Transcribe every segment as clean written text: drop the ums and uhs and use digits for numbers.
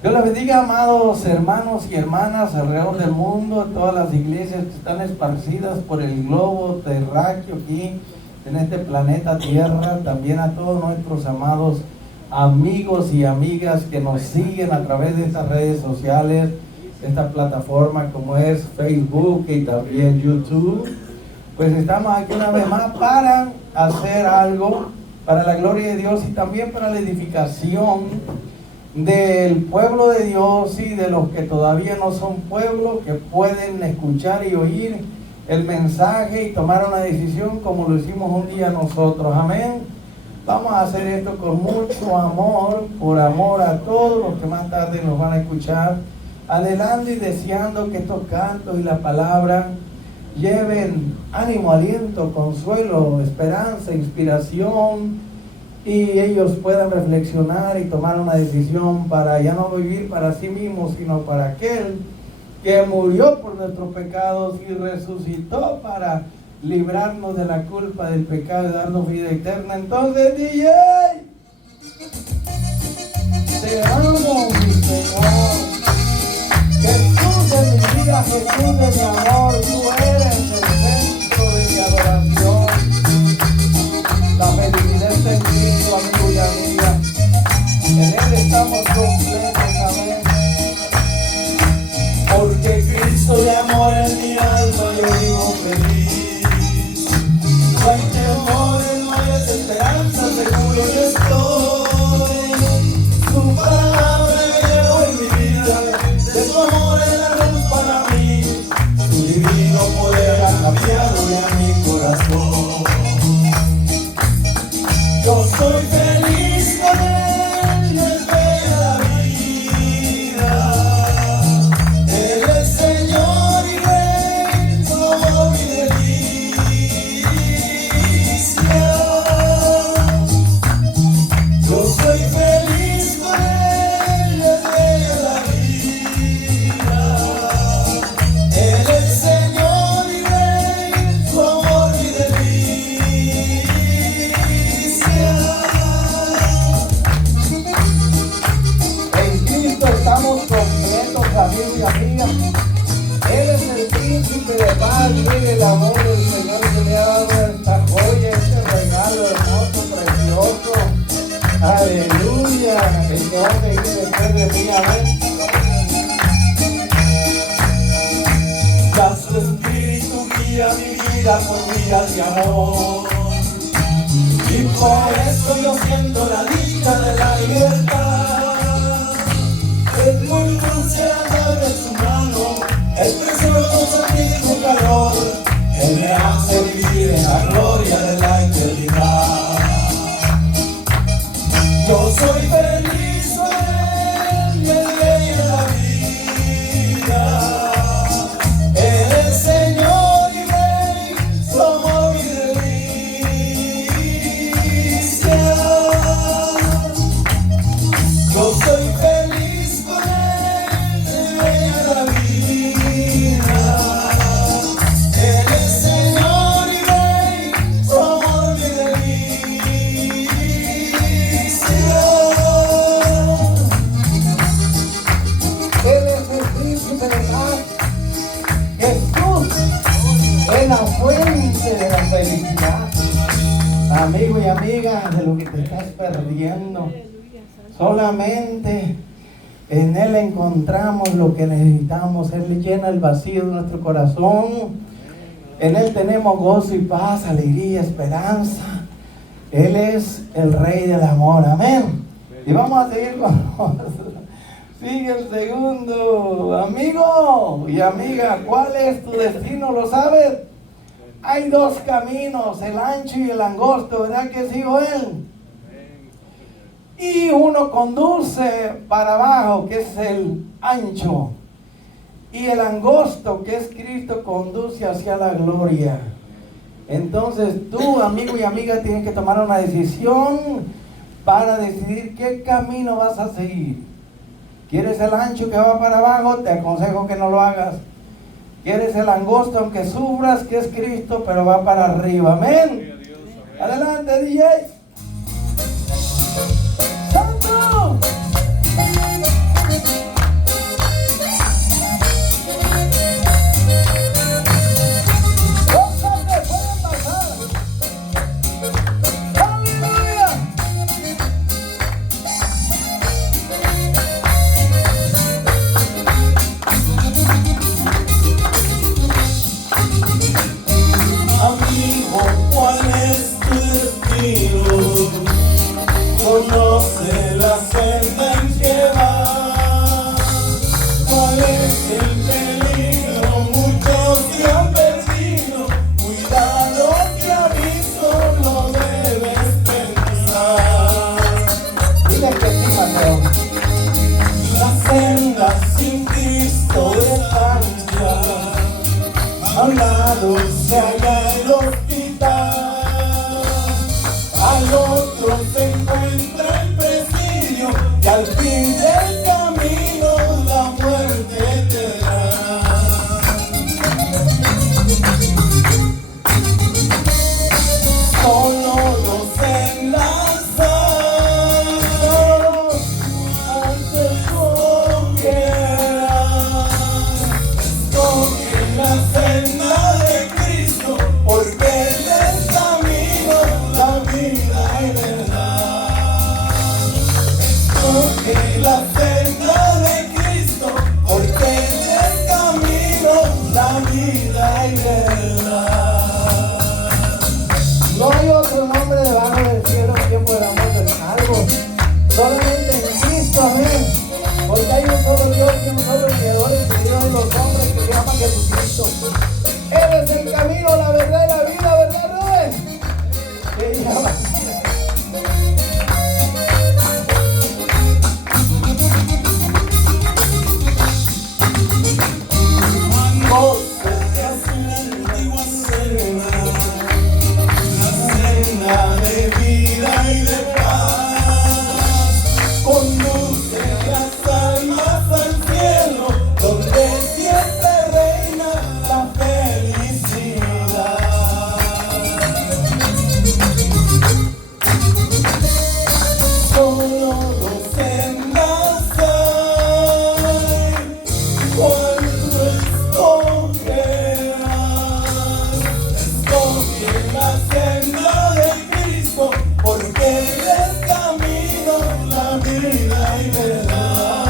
Dios les bendiga, amados hermanos y hermanas alrededor del mundo, todas las iglesias que están esparcidas por el globo terráqueo aquí en este planeta Tierra, también a todos nuestros amados amigos y amigas que nos siguen a través de estas redes sociales, esta plataforma como es Facebook y también YouTube. Pues estamos aquí una vez más para hacer algo para la gloria de Dios y también para la edificación del pueblo de Dios y de los que todavía no son pueblo, que pueden escuchar y oír el mensaje y tomar una decisión como lo hicimos un día nosotros. Amén. Vamos a hacer esto con mucho amor, por amor a todos los que más tarde nos van a escuchar. Adelante y deseando que estos cantos y la palabra lleven ánimo, aliento, consuelo, esperanza, inspiración, y ellos puedan reflexionar y tomar una decisión para ya no vivir para sí mismos, sino para aquel que murió por nuestros pecados y resucitó para librarnos de la culpa del pecado y darnos vida eterna. Entonces, DJ, te amo, mi Señor. Jesús de mi vida, Jesús de mi amor, tú eres el centro de mi adoración. La felicidad está en Cristo, amigo y amiga. En Él estamos completos, amén. Porque Cristo de amor en mi alma yo vivo feliz. No hay temores, no hay desesperanza, seguro yo estoy. Su palabra me llevó en mi vida, de su amor es la luz para mí. Su divino poder ha cambiado ya mi corazón. Yo soy feliz con Él, Él me da vida. Él es Señor y Rey, todo mi delicia. Yo soy feliz con Él, Él me da vida. Él es Señor y Rey, su amor mi delicia. Estamos completos, amigos y amigas. Él es el príncipe de paz, mire el amor del Señor que le ha dado esta joya, este regalo hermoso, precioso. Aleluya. El que va a venir después de mí, amén. Ya su espíritu guía mi vida con guías de amor. Y por eso yo siento la dicha de la libertad. Es muy dulce andar en su mano, es precioso sentir su calor. Él me hace vivir en la gloria de la eternidad. Yo soy feliz con Él, el Rey de la vida. Él es Señor y Rey, su amor mi delicia. Yo soy feliz con Él, el Rey de la vida. Él es Señor y Rey, su amor mi delicia. Él es el príncipe de paz. Jesús es la fuente de la felicidad. Amigo y amiga, de lo que te estás perdiendo. Solamente en Él encontramos lo que necesitamos. Él llena el vacío de nuestro corazón. En Él tenemos gozo y paz, alegría, esperanza. Él es el Rey del amor. Amén. Y vamos a seguir con sigue el segundo. Amigo y amiga, ¿cuál es tu destino? ¿Lo sabes? Hay dos caminos, el ancho y el angosto, ¿verdad que sí, Joel? Y uno conduce para abajo, que es el ancho. Y el angosto, que es Cristo, conduce hacia la gloria. Entonces tú, amigo y amiga, tienes que tomar una decisión para decidir qué camino vas a seguir. ¿Quieres el ancho que va para abajo? Te aconsejo que no lo hagas. ¿Quieres el angosto, aunque sufras, que es Cristo, pero va para arriba? Amén. Adelante, DJ. ¡Santo! La senda sin Cristo es ancha, a un lado se halla el hospital, al otro se encuentra el presidio y al fin del camino la muerte te da. Solo los enlazados antes escogerán. Escoge la senda de Cristo, porque Él es camino, la vida y verdad. Escoge la senda de Cristo, porque Él es camino, la vida y verdad. No hay otro nombre debajo del cielo que podamos ser salvos. Solamente en Cristo, amén. Porque hay un solo Dios y un solo Creador, el Dios de los hombres, que se llama Jesucristo. Él es el camino, la verdad y la vida, ¿verdad, Rubén? Se llama. De vida y de paz, conduce las almas al cielo, donde siempre reina la felicidad. Solo dos sendas hay, ¿cuál tú escogerás? Escoge la senda de Cristo, porque Él es camino, la vida y verdad.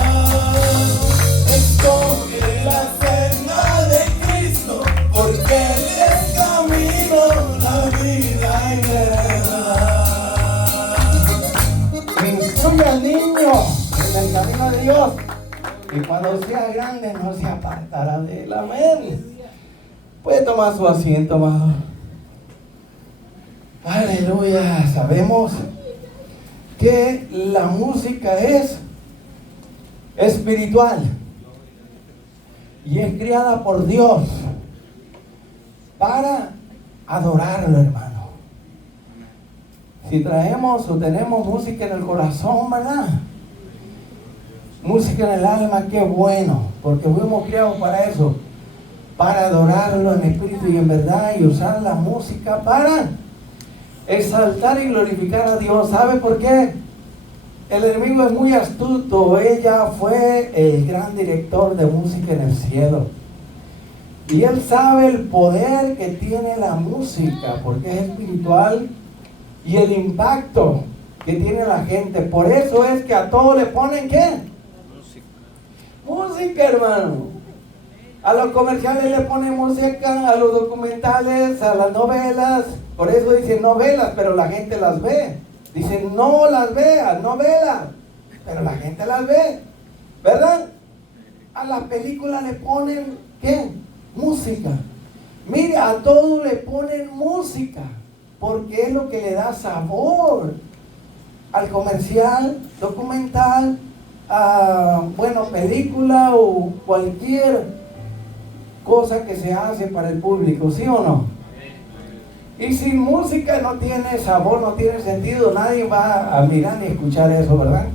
Escoge la senda de Cristo, porque Él es camino, la vida y verdad. Instruye al niño en el camino de Dios, y cuando sea grande no se apartará de él. Amén. Puede tomar su asiento, amado. Aleluya. Sabemos que la música es espiritual y es creada por Dios para adorarlo, hermano. Si traemos o tenemos música en el corazón, ¿verdad? Música en el alma, qué bueno, porque fuimos creados para eso, para adorarlo en espíritu y en verdad, y usar la música para exaltar y glorificar a Dios. ¿Sabe por qué? El enemigo es muy astuto. Ella fue el gran director de música en el cielo, y él sabe el poder que tiene la música, porque es espiritual, y el impacto que tiene la gente. Por eso es que a todos le ponen ¿qué? Música, hermano. A los comerciales le ponen música, a los documentales, a las novelas. Por eso dicen novelas, pero la gente las ve. Dicen no las veas, novelas, pero la gente las ve, ¿verdad? A las películas le ponen ¿qué? Música. Mire, a todo le ponen música, porque es lo que le da sabor al comercial, documental, película o cualquier cosa que se hace para el público, ¿sí o no? Y sin música no tiene sabor, no tiene sentido, nadie va a mirar ni escuchar eso, ¿verdad?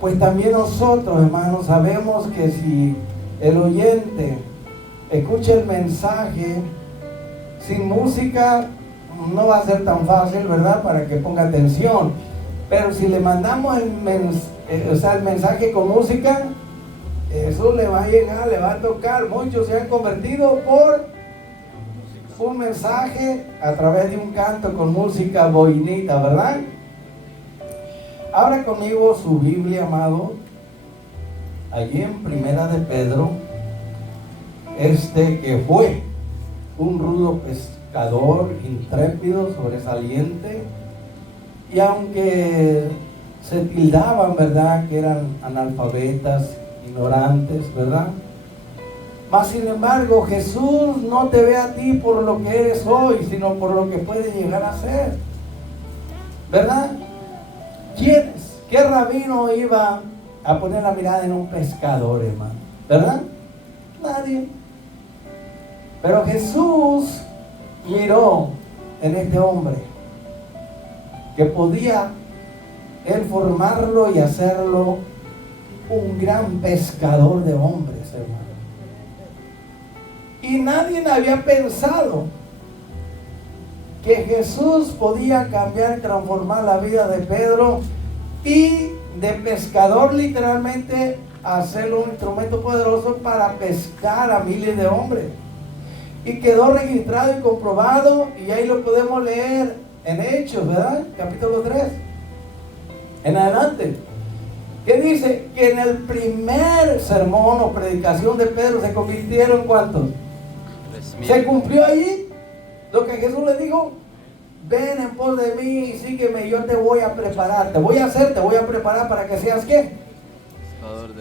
Pues también nosotros, hermanos, sabemos que si el oyente escucha el mensaje sin música, no va a ser tan fácil, ¿verdad?, para que ponga atención. Pero si le mandamos el mensaje con música, eso le va a llegar, le va a tocar. Muchos se han convertido por un mensaje a través de un canto con música bonita, ¿verdad? Abra conmigo su Biblia, amado, allí en Primera de Pedro, que fue un rudo pescador, intrépido, sobresaliente, y aunque se tildaban, ¿verdad?, que eran analfabetas, ignorantes, ¿verdad?, mas sin embargo Jesús no te ve a ti por lo que eres hoy, sino por lo que puedes llegar a ser, ¿verdad? ¿Quiénes? ¿Qué rabino iba a poner la mirada en un pescador, hermano? ¿Verdad? Nadie. Pero Jesús miró en este hombre que podía él formarlo y hacerlo un gran pescador de hombres, hermano. Y nadie había pensado que Jesús podía cambiar y transformar la vida de Pedro y de pescador literalmente hacerlo un instrumento poderoso para pescar a miles de hombres. Y quedó registrado y comprobado, y ahí lo podemos leer en Hechos, ¿verdad? Capítulo 3 en adelante, que dice que en el primer sermón o predicación de Pedro se convirtieron ¿cuántos? 3,000. Se cumplió allí lo que Jesús le dijo: ven en pos de mí y sígueme, yo te voy a preparar, te voy a preparar para que seas ¿qué?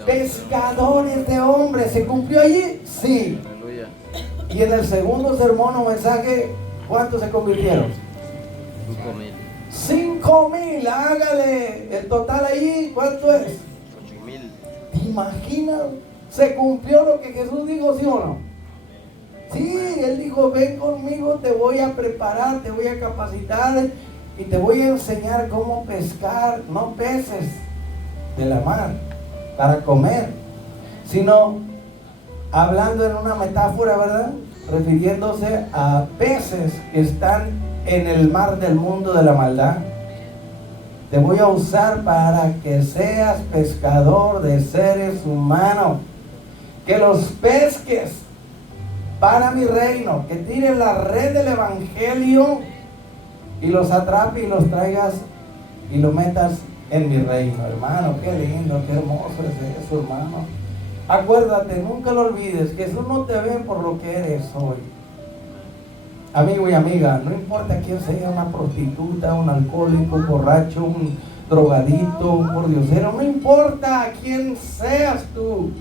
Pescadores de hombres. ¿Se cumplió allí? Sí. Aleluya. Y en el segundo sermón o mensaje, ¿cuántos se convirtieron? 5,000. 5,000, hágale el total ahí, ¿cuánto es? 8,000. ¿Te imaginas? ¿Se cumplió lo que Jesús dijo, sí o no? Sí, Él dijo: ven conmigo, te voy a preparar, te voy a capacitar y te voy a enseñar cómo pescar, no peces de la mar para comer, sino hablando en una metáfora, ¿verdad? Refiriéndose a peces que están en el mar del mundo de la maldad. Te voy a usar para que seas pescador de seres humanos, que los pesques para mi reino, que tires la red del evangelio y los atrapes y los traigas y los metas en mi reino, hermano. Qué lindo, qué hermoso es eso, hermano. Acuérdate, nunca lo olvides, que Jesús no te ve por lo que eres hoy. Amigo y amiga, no importa quién sea, una prostituta, un alcohólico, un borracho, un drogadito, un pordiosero, no importa quién seas tú.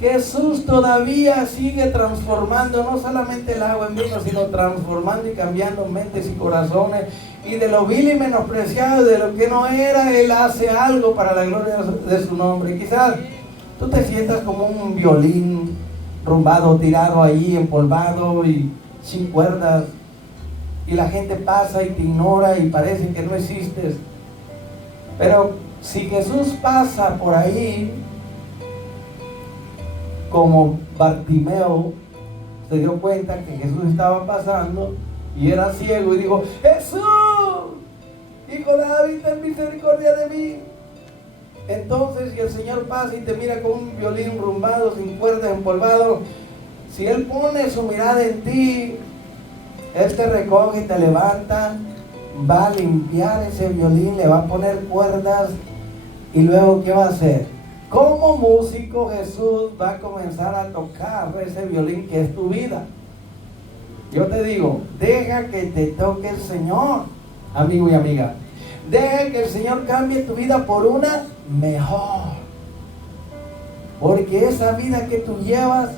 Jesús todavía sigue transformando no solamente el agua en vino, sino transformando y cambiando mentes y corazones. Y de lo vil y menospreciado, de lo que no era, Él hace algo para la gloria de su nombre. Quizás tú te sientas como un violín rumbado, tirado ahí, empolvado y sin cuerdas, y la gente pasa y te ignora y parece que no existes. Pero si Jesús pasa por ahí, como Bartimeo se dio cuenta que Jesús estaba pasando y era ciego y dijo: Jesús, Hijo de David, ten misericordia de mí. Entonces, si el Señor pasa y te mira con un violín rumbado, sin cuerdas, empolvado, si Él pone su mirada en ti, Él te recoge y te levanta, va a limpiar ese violín, le va a poner cuerdas, y luego ¿qué va a hacer? Como músico, Jesús va a comenzar a tocar ese violín que es tu vida. Yo te digo, deja que te toque el Señor, amigo y amiga. Deja que el Señor cambie tu vida por una mejor. Porque esa vida que tú llevas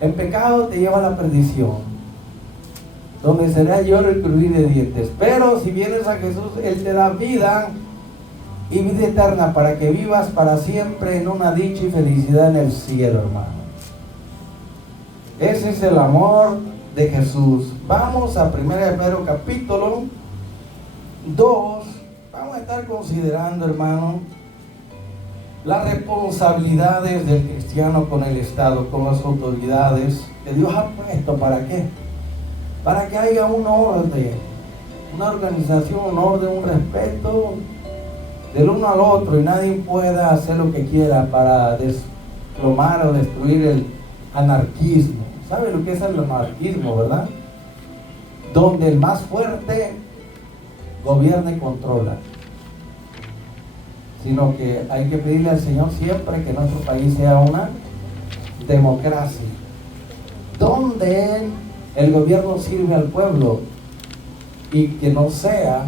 en pecado te lleva a la perdición, donde será lloro y crujir de dientes. Pero si vienes a Jesús, Él te da vida y vida eterna para que vivas para siempre en una dicha y felicidad en el cielo, hermano. Ese es el amor de Jesús. Vamos a 1 Pedro capítulo 2. Vamos a estar considerando, hermano, las responsabilidades del cristiano con el Estado, con las autoridades que Dios ha puesto. ¿Para qué? Para que haya un orden, una organización, un orden, un respeto del uno al otro, y nadie pueda hacer lo que quiera para desplomar o destruir el anarquismo. ¿Sabe lo que es el anarquismo, verdad? Donde el más fuerte gobierna y controla. Sino que hay que pedirle al Señor siempre que nuestro país sea una democracia, donde el gobierno sirve al pueblo, y que no sea,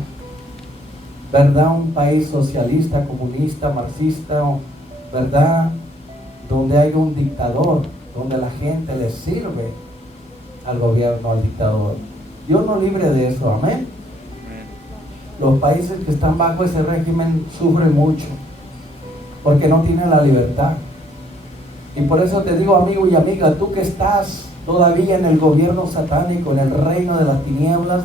¿verdad?, un país socialista, comunista, marxista, ¿verdad?, donde haya un dictador, donde la gente le sirve al gobierno, al dictador. Dios nos libre de eso, amén. los países que están bajo ese régimen sufren mucho, porque no tienen la libertad. Y por eso te digo, amigo y amiga, tú que estás todavía en el gobierno satánico, en el reino de las tinieblas,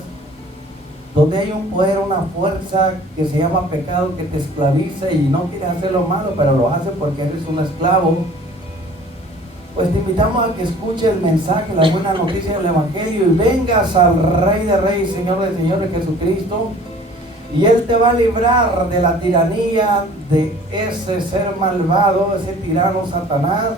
donde hay un poder, una fuerza que se llama pecado, que te esclaviza y no quieres hacer lo malo, pero lo haces porque eres un esclavo, pues te invitamos a que escuches el mensaje, la buena noticia del Evangelio, y vengas al Rey de Reyes, Señor de Señores, Jesucristo, y Él te va a librar de la tiranía de ese ser malvado, ese tirano Satanás,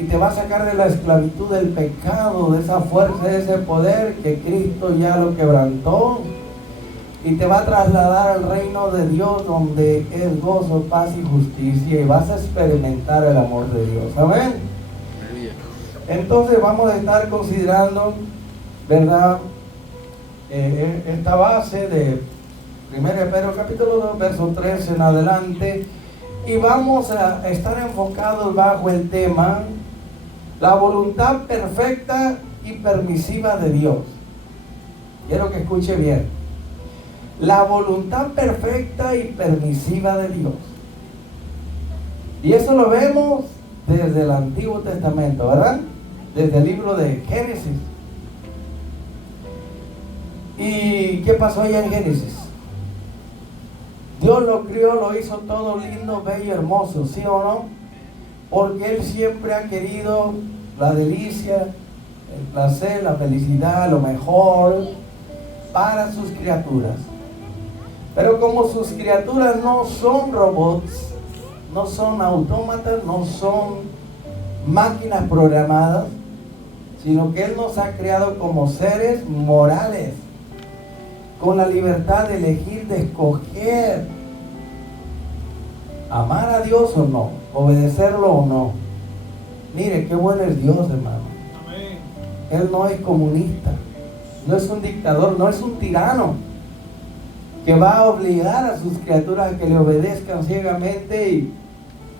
y te va a sacar de la esclavitud del pecado, de esa fuerza, de ese poder que Cristo ya lo quebrantó, y te va a trasladar al reino de Dios, donde es gozo, paz y justicia, y vas a experimentar el amor de Dios. Amén. Entonces vamos a estar considerando, ¿verdad?, esta base de 1 Pedro capítulo 2, verso 13 en adelante, y vamos a estar enfocados bajo el tema la voluntad perfecta y permisiva de Dios. Quiero que escuche bien. La voluntad perfecta y permisiva de Dios. Y eso lo vemos desde el Antiguo Testamento, ¿verdad? Desde el libro de Génesis. ¿Y qué pasó allá en Génesis? Dios lo crió, lo hizo todo lindo, bello, hermoso, ¿sí o no? Porque Él siempre ha querido la delicia, el placer, la felicidad, lo mejor para sus criaturas. Pero como sus criaturas no son robots, no son autómatas, no son máquinas programadas, sino que Él nos ha creado como seres morales, con la libertad de elegir, de escoger amar a Dios o no, obedecerlo o no. Mire, qué bueno es Dios, hermano. Amén. Él no es comunista, no es un dictador, no es un tirano que va a obligar a sus criaturas a que le obedezcan ciegamente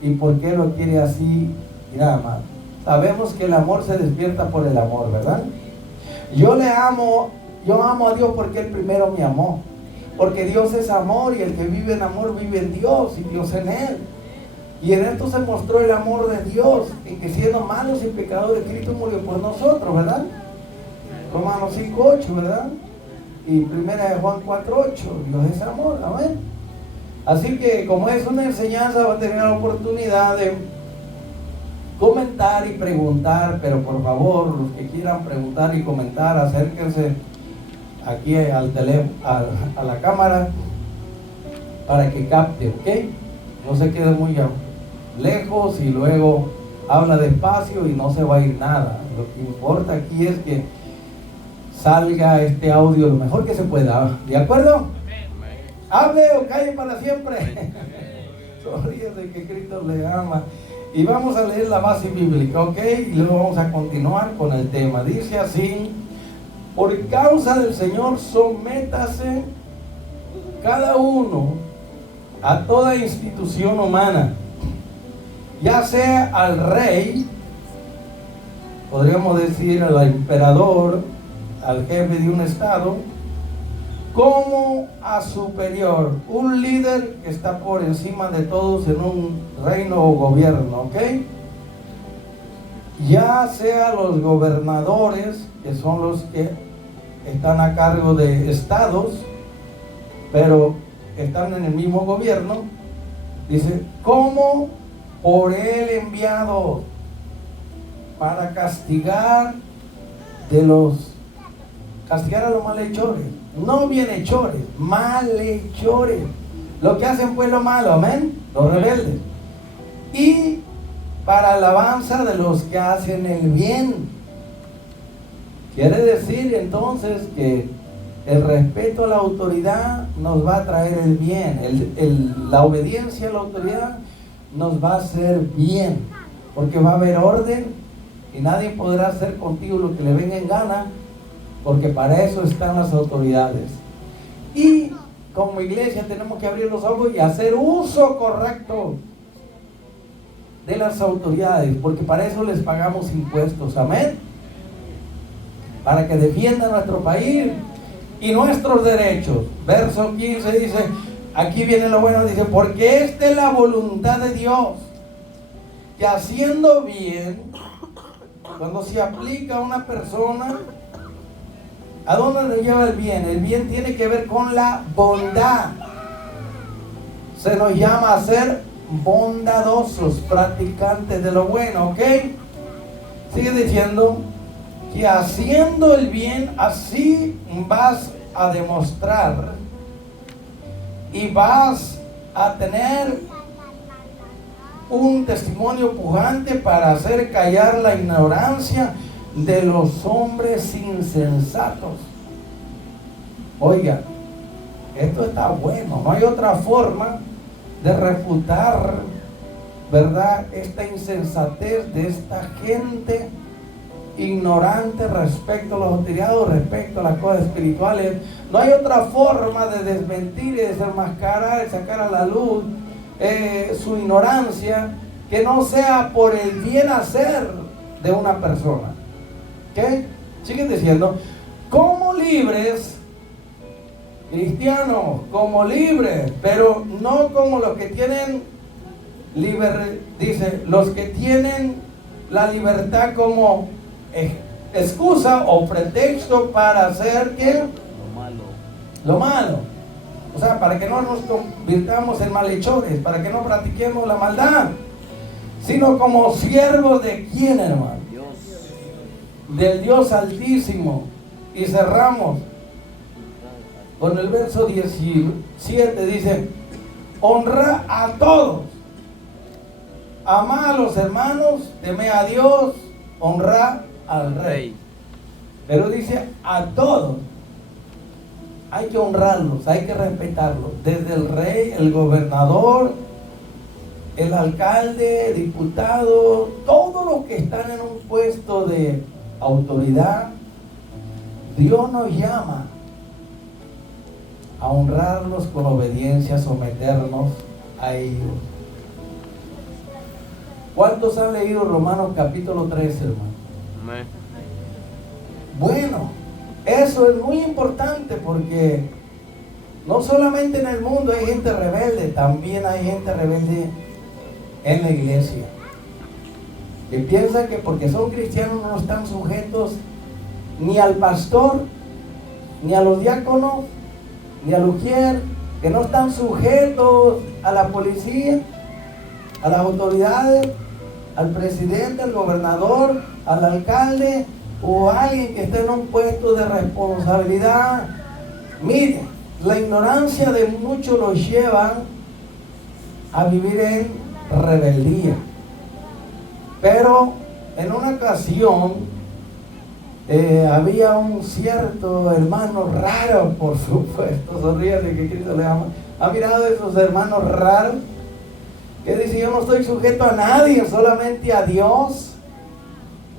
y porque Él lo quiere así y nada más. Sabemos que el amor se despierta por el amor, ¿verdad? Yo amo a Dios porque Él primero me amó. Porque Dios es amor y el que vive en amor vive en Dios y Dios en Él. Y en esto se mostró el amor de Dios, en que siendo malos y pecadores, Cristo murió por nosotros, ¿verdad? Romanos 5:8, ¿verdad? Y 1 Juan 4:8, Dios es amor, amén. Así que como es una enseñanza, va a tener la oportunidad de comentar y preguntar, pero por favor, los que quieran preguntar y comentar, acérquense aquí al teléfono, a la cámara, para que capte, ¿ok? No se quede muy lejos y luego habla despacio y no se va a ir nada. Lo que importa aquí es que salga este audio lo mejor que se pueda, ¿de acuerdo? Hable o calle para siempre. Sonríese que Cristo le ama. Y vamos a leer la base bíblica, ¿ok? Y luego vamos a continuar con el tema. Dice así: por causa del Señor, sométase cada uno a toda institución humana, ya sea al rey, podríamos decir al emperador, al jefe de un estado, como a superior, un líder que está por encima de todos en un reino o gobierno, ¿ok? Ya sea los gobernadores, que son los que están a cargo de estados, pero están en el mismo gobierno, dice, como por Él enviado para castigar a los malhechores, no bienhechores, malhechores, los que hacen pues lo malo, amén, los rebeldes, y para alabanza de los que hacen el bien. Quiere decir entonces que el respeto a la autoridad nos va a traer el bien, la obediencia a la autoridad nos va a hacer bien, porque va a haber orden y nadie podrá hacer contigo lo que le venga en gana, porque para eso están las autoridades. Y como iglesia tenemos que abrir los ojos y hacer uso correcto de las autoridades, porque para eso les pagamos impuestos, amén, para que defiendan nuestro país y nuestros derechos. Verso 15 dice, aquí viene lo bueno, dice, porque esta es la voluntad de Dios, que haciendo bien, cuando se aplica a una persona, ¿a dónde nos lleva el bien? El bien tiene que ver con la bondad. Se nos llama a ser bondadosos, practicantes de lo bueno, ¿ok? Sigue diciendo que haciendo el bien, así vas a demostrar y vas a tener un testimonio pujante para hacer callar la ignorancia de los hombres insensatos. Oiga, esto está bueno. No hay otra forma de refutar, ¿verdad?, esta insensatez de esta gente ignorante respecto a los autorizados, respecto a las cosas espirituales. No hay otra forma de desmentir y de desenmascarar, de sacar a la luz su ignorancia, que no sea por el bien hacer de una persona. ¿Ok? Siguen diciendo, como libres, cristianos, como libres, pero no como los que tienen dice, los que tienen la libertad como excusa o pretexto para hacer ¿qué? Lo malo. O sea, para que no nos convirtamos en malhechores, para que no practiquemos la maldad, sino como siervos de ¿quién, hermano? Dios. Del Dios Altísimo. Y cerramos con el verso 17, dice, honra a todos, amá a los hermanos, teme a Dios, honra al rey. Pero dice a todos. Hay que honrarlos, hay que respetarlos. Desde el rey, el gobernador, el alcalde, diputado, todos los que están en un puesto de autoridad, Dios nos llama a honrarlos con obediencia, a someternos a ellos. ¿Cuántos han leído Romanos capítulo 13, hermano? Amén. Bueno, eso es muy importante porque no solamente en el mundo hay gente rebelde, también hay gente rebelde en la iglesia, que piensan que porque son cristianos no están sujetos ni al pastor, ni a los diáconos, ni al ujier, que no están sujetos a la policía, a las autoridades, al presidente, al gobernador, al alcalde o a alguien que esté en un puesto de responsabilidad. Mire, la ignorancia de muchos los lleva a vivir en rebeldía. Pero en una ocasión había un cierto hermano raro, por supuesto, sonríe de que Cristo le ama. ¿Ha mirado esos hermanos raros? Que dice, yo no estoy sujeto a nadie, solamente a Dios.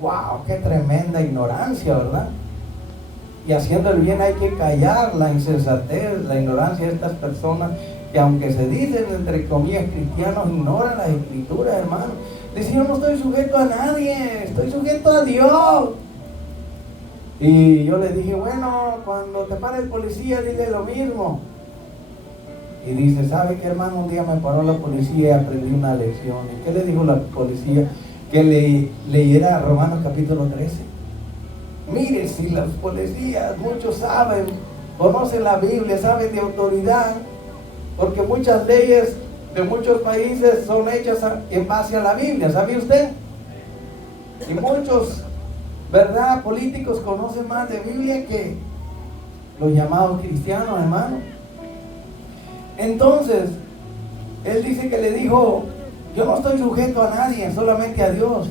¡Wow! ¡Qué tremenda ignorancia!, ¿verdad? Y haciendo el bien hay que callar la insensatez, la ignorancia de estas personas que aunque se dicen, entre comillas, cristianos, ignoran las escrituras, hermano. Dice, yo no estoy sujeto a nadie, estoy sujeto a Dios. Y yo le dije, bueno, cuando te pare el policía, dile lo mismo. Y dice, ¿sabe qué, hermano? Un día me paró la policía y aprendí una lección. ¿Y qué le dijo la policía? Que leyera Romanos capítulo 13. Mire, si los policías, muchos saben, conocen la Biblia, saben de autoridad, porque muchas leyes de muchos países son hechas en base a la Biblia, ¿sabe usted? Y muchos, ¿verdad?, políticos conocen más de Biblia que los llamados cristianos, hermano. Entonces, él dice que le dijo, yo no estoy sujeto a nadie, solamente a Dios.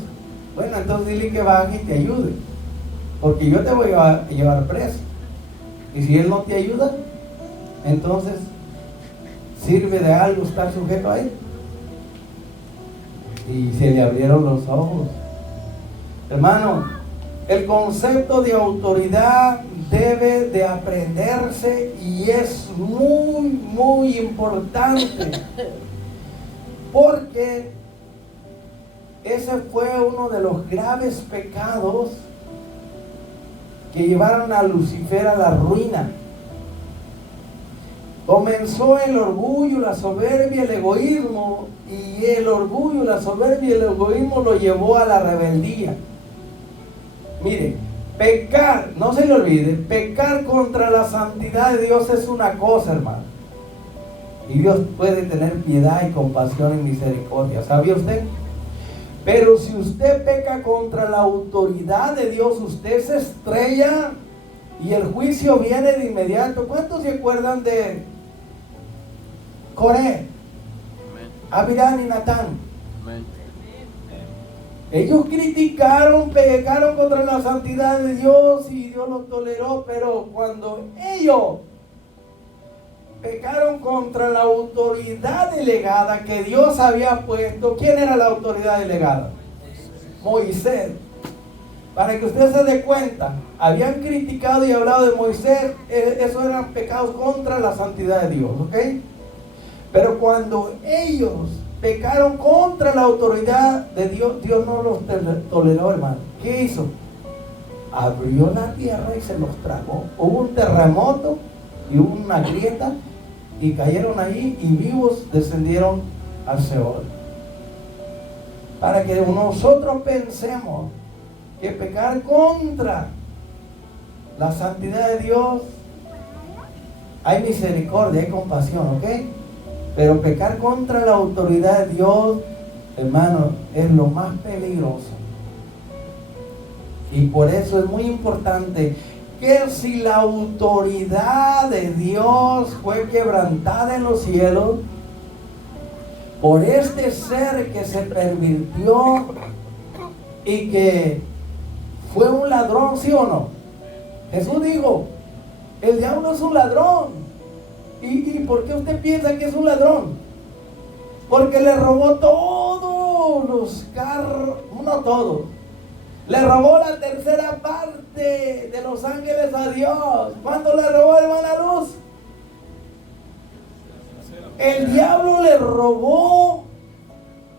Bueno, entonces dile que baje y te ayude, porque yo te voy a llevar preso. Y si él no te ayuda, entonces ¿sirve de algo estar sujeto a él? Y se le abrieron los ojos. Hermano, el concepto de autoridad debe de aprenderse y es muy, muy importante, porque ese fue uno de los graves pecados que llevaron a Lucifer a la ruina. Comenzó el orgullo, la soberbia, el egoísmo, y el orgullo, la soberbia y el egoísmo lo llevó a la rebeldía. Mire, pecar, no se le olvide, pecar contra la santidad de Dios es una cosa, hermano. Y Dios puede tener piedad y compasión y misericordia, ¿sabía usted? Pero si usted peca contra la autoridad de Dios, usted se estrella y el juicio viene de inmediato. ¿Cuántos se acuerdan de Coré, Abirán y Natán? Ellos criticaron, pecaron contra la santidad de Dios y Dios los toleró, pero cuando ellos pecaron contra la autoridad delegada que Dios había puesto, ¿quién era la autoridad delegada? Moisés. Para que usted se dé cuenta, habían criticado y hablado de Moisés, esos eran pecados contra la santidad de Dios, ¿ok? Pero cuando ellos pecaron contra la autoridad de Dios, Dios no los toleró, hermano. ¿Qué hizo? Abrió la tierra y se los tragó. Hubo un terremoto y hubo una grieta y cayeron ahí y vivos descendieron al Seol. Para que nosotros pensemos que pecar contra la santidad de Dios, hay misericordia, hay compasión, ¿ok? Pero pecar contra la autoridad de Dios, hermano, es lo más peligroso. Y por eso es muy importante que si la autoridad de Dios fue quebrantada en los cielos por este ser que se pervirtió y que fue un ladrón, ¿sí o no? Jesús dijo, el diablo es un ladrón. ¿Y por qué usted piensa que es un ladrón? Porque le robó todos los carros, no todos. Le robó la tercera parte de los ángeles a Dios. ¿Cuánto le robó, hermana Luz? El diablo le robó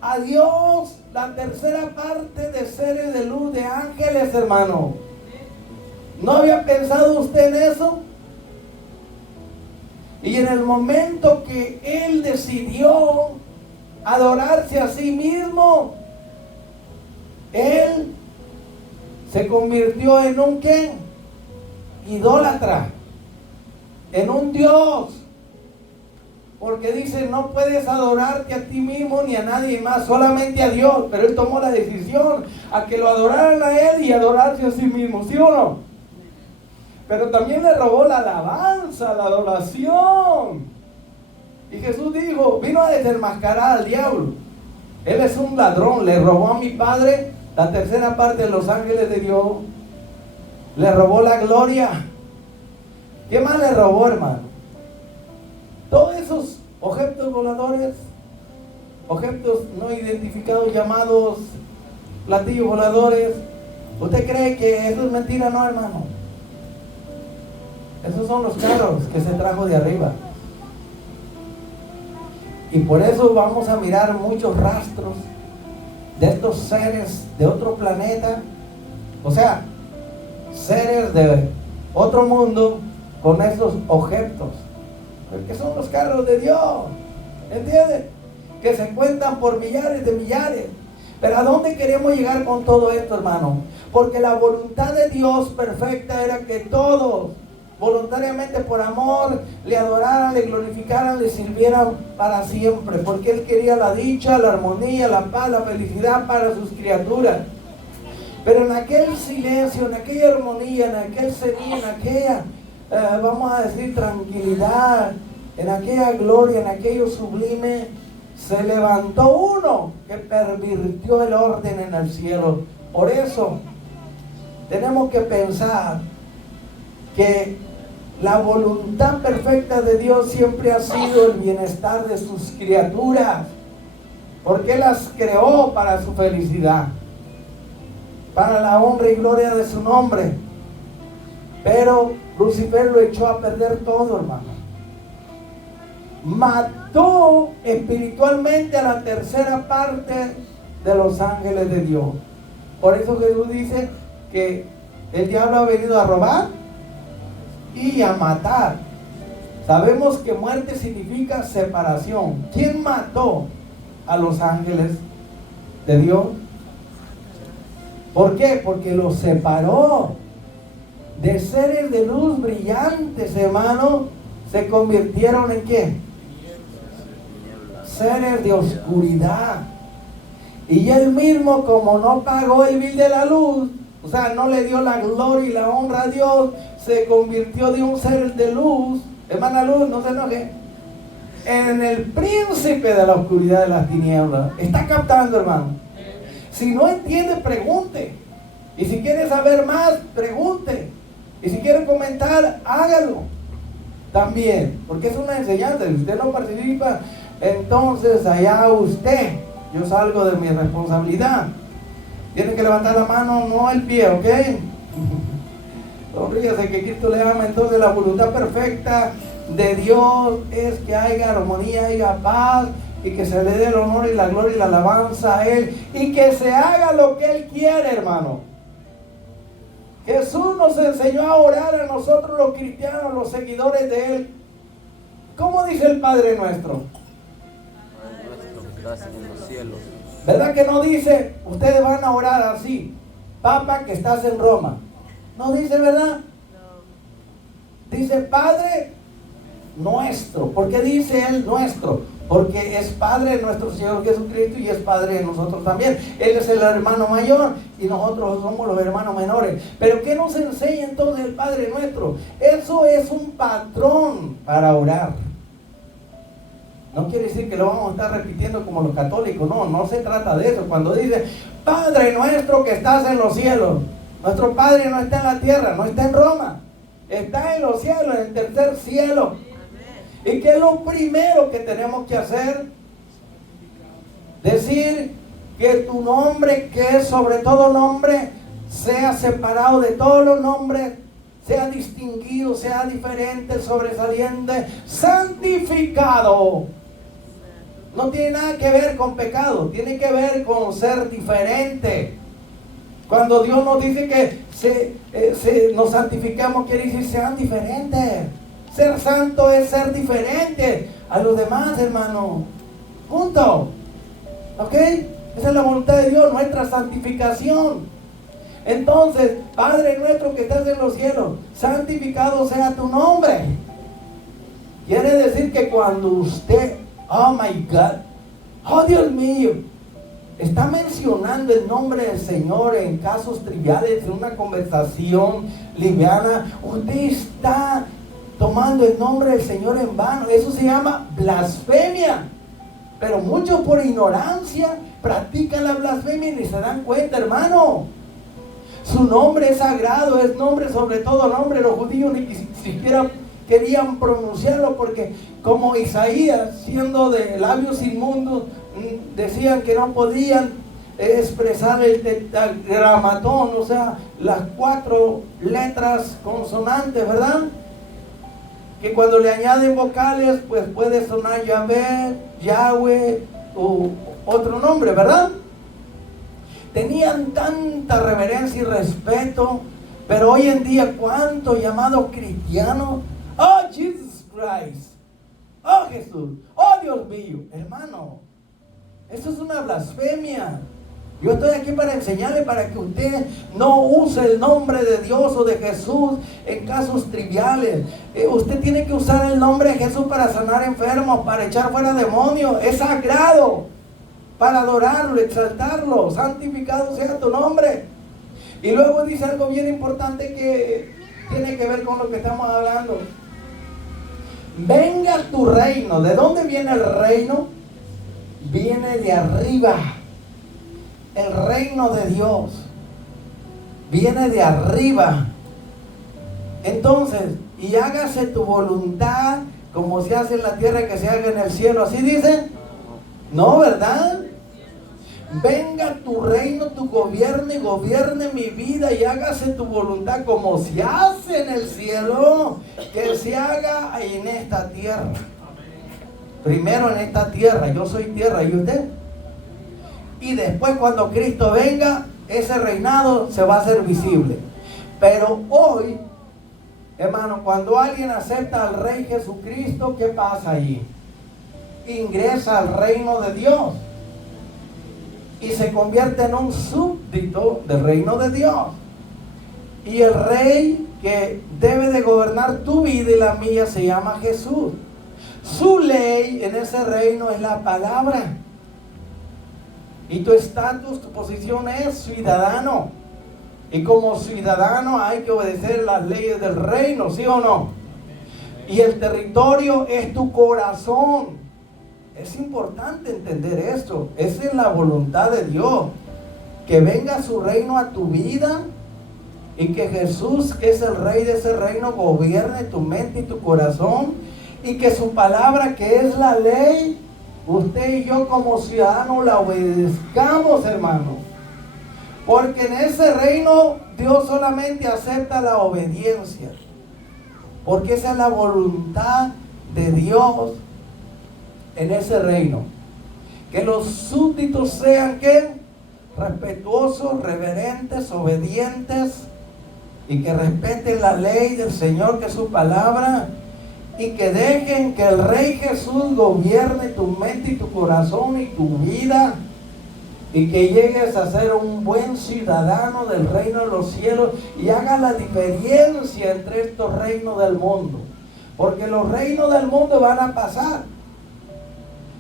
a Dios la tercera parte de seres de luz, de ángeles, hermano. ¿No había pensado usted en eso? Y en el momento que él decidió adorarse a sí mismo, él se convirtió en un ¿qué? Idólatra, en un Dios. Porque dice, no puedes adorarte a ti mismo ni a nadie más, solamente a Dios. Pero él tomó la decisión a que lo adoraran a él y adorarse a sí mismo, ¿sí o no? Pero también le robó la alabanza, la adoración. Y Jesús dijo, vino a desenmascarar al diablo. Él es un ladrón, le robó a mi Padre la tercera parte de los ángeles de Dios. Le robó la gloria. ¿Qué más le robó, hermano? Todos esos objetos voladores, objetos no identificados llamados platillos voladores. ¿Usted cree que eso es mentira? No, hermano. Esos son los carros que se trajo de arriba. Y por eso vamos a mirar muchos rastros de estos seres de otro planeta. O sea, seres de otro mundo con esos objetos. Porque son los carros de Dios. ¿Entiendes? Que se cuentan por millares de millares. Pero ¿a dónde queremos llegar con todo esto, hermano? Porque la voluntad de Dios perfecta era que todos voluntariamente por amor le adoraran, le glorificaran, le sirvieran para siempre, porque él quería la dicha, la armonía, la paz, la felicidad para sus criaturas. Pero en aquel silencio, en aquella armonía, en aquel sentir, en aquella vamos a decir tranquilidad, en aquella gloria, en aquello sublime, se levantó uno que pervirtió el orden en el cielo. Por eso tenemos que pensar que la voluntad perfecta de Dios siempre ha sido el bienestar de sus criaturas, porque Él las creó para su felicidad, para la honra y gloria de su nombre. Pero Lucifer lo echó a perder todo, hermano. Mató espiritualmente a la tercera parte de los ángeles de Dios. Por eso Jesús dice que el diablo ha venido a robar y a matar. Sabemos que muerte significa separación. ¿Quién mató a los ángeles de Dios? ¿Por qué? Porque los separó. De seres de luz brillantes, hermano, se convirtieron en ¿qué? Seres de oscuridad. Y él mismo, como no pagó el bill de la luz, o sea, no le dio la gloria y la honra a Dios, se convirtió de un ser de luz, hermana Luz, no se enoje, en el príncipe de la oscuridad de las tinieblas. ¿Está captando, hermano? Si no entiende, pregunte. Y si quiere saber más, pregunte. Y si quiere comentar, hágalo también, porque es una enseñanza. Si usted no participa, entonces allá usted. Yo salgo de mi responsabilidad. Tiene que levantar la mano, no el pie, ¿ok? Sonríase que Cristo le ama. Entonces la voluntad perfecta de Dios es que haya armonía, haya paz, y que se le dé el honor y la gloria y la alabanza a Él, y que se haga lo que Él quiere, hermano. Jesús nos enseñó a orar a nosotros los cristianos, los seguidores de Él. ¿Cómo dice el Padre nuestro? Padre nuestro que estás en los cielos. ¿Verdad que no dice, ustedes van a orar así, Papa que estás en Roma? No dice, ¿verdad? No. Dice Padre nuestro. ¿Por qué dice Él nuestro? Porque es Padre de nuestro Señor Jesucristo y es Padre de nosotros también. Él es el hermano mayor y nosotros somos los hermanos menores. Pero ¿qué nos enseña entonces el Padre nuestro? Eso es un patrón para orar. No quiere decir que lo vamos a estar repitiendo como los católicos. No, no se trata de eso. Cuando dice Padre nuestro que estás en los cielos, nuestro Padre no está en la tierra, no está en Roma, está en los cielos, en el tercer cielo. ¿Y qué es lo primero que tenemos que hacer? Decir que tu nombre, que es sobre todo nombre, sea separado de todos los nombres, sea distinguido, sea diferente, sobresaliente, santificado. No tiene nada que ver con pecado, tiene que ver con ser diferente. Cuando Dios nos dice que nos santificamos, quiere decir sean diferentes. Ser santo es ser diferente a los demás, hermano. Punto. ¿Ok? Esa es la voluntad de Dios, nuestra santificación. Entonces, Padre nuestro que estás en los cielos, santificado sea tu nombre. Quiere decir que cuando usted, oh my God, oh Dios mío, está mencionando el nombre del Señor en casos triviales, en una conversación liviana, usted está tomando el nombre del Señor en vano. Eso se llama blasfemia. Pero muchos por ignorancia practican la blasfemia y ni se dan cuenta, hermano. Su nombre es sagrado, es nombre sobre todo nombre. Los judíos ni siquiera querían pronunciarlo porque como Isaías, siendo de labios inmundos, decían que no podían expresar el tetragramatón, o sea, las 4 letras consonantes, ¿verdad? Que cuando le añaden vocales, pues puede sonar Yahvé, Yahweh o otro nombre, ¿verdad? Tenían tanta reverencia y respeto, pero hoy en día, ¿cuántos llamados cristianos? Oh, Jesus Christ, oh Jesús, oh Dios mío, hermano, eso es una blasfemia. Yo estoy aquí para enseñarle para que usted no use el nombre de Dios o de Jesús en casos triviales. Usted tiene que usar el nombre de Jesús para sanar enfermos, para echar fuera demonios. Es sagrado. Para adorarlo, exaltarlo. Santificado sea tu nombre. Y luego dice algo bien importante que tiene que ver con lo que estamos hablando. Venga tu reino. ¿De dónde viene el reino? Viene de arriba. El reino de Dios viene de arriba. Entonces, y hágase tu voluntad como se hace en la tierra que se haga en el cielo. ¿Así dice? No, ¿verdad? Venga tu reino, tu gobierno y gobierne mi vida y hágase tu voluntad como se hace en el cielo, que se haga en esta tierra. Primero en esta tierra, yo soy tierra y usted. Y después cuando Cristo venga, ese reinado se va a hacer visible. Pero hoy Hermano, cuando alguien acepta al Rey Jesucristo, ¿qué pasa allí? Ingresa al reino de Dios y se convierte en un súbdito del reino de Dios. Y el rey que debe de gobernar tu vida y la mía se llama Jesús. Su ley en ese reino es la palabra. Y tu estatus, tu posición es ciudadano. Y como ciudadano hay que obedecer las leyes del reino, ¿sí o no? Y el territorio es tu corazón. Es importante entender esto. Esa es la voluntad de Dios. Que venga su reino a tu vida y que Jesús, que es el rey de ese reino, gobierne tu mente y tu corazón. Y que su palabra, que es la ley, usted y yo como ciudadanos la obedezcamos, hermano. Porque en ese reino Dios solamente acepta la obediencia. Porque esa es la voluntad de Dios en ese reino. Que los súbditos sean ¿qué? Respetuosos, reverentes, obedientes, y que respeten la ley del Señor, que es su palabra, y que dejen que el Rey Jesús gobierne tu mente y tu corazón y tu vida, y que llegues a ser un buen ciudadano del reino de los cielos y haga la diferencia entre estos reinos del mundo. Porque los reinos del mundo van a pasar,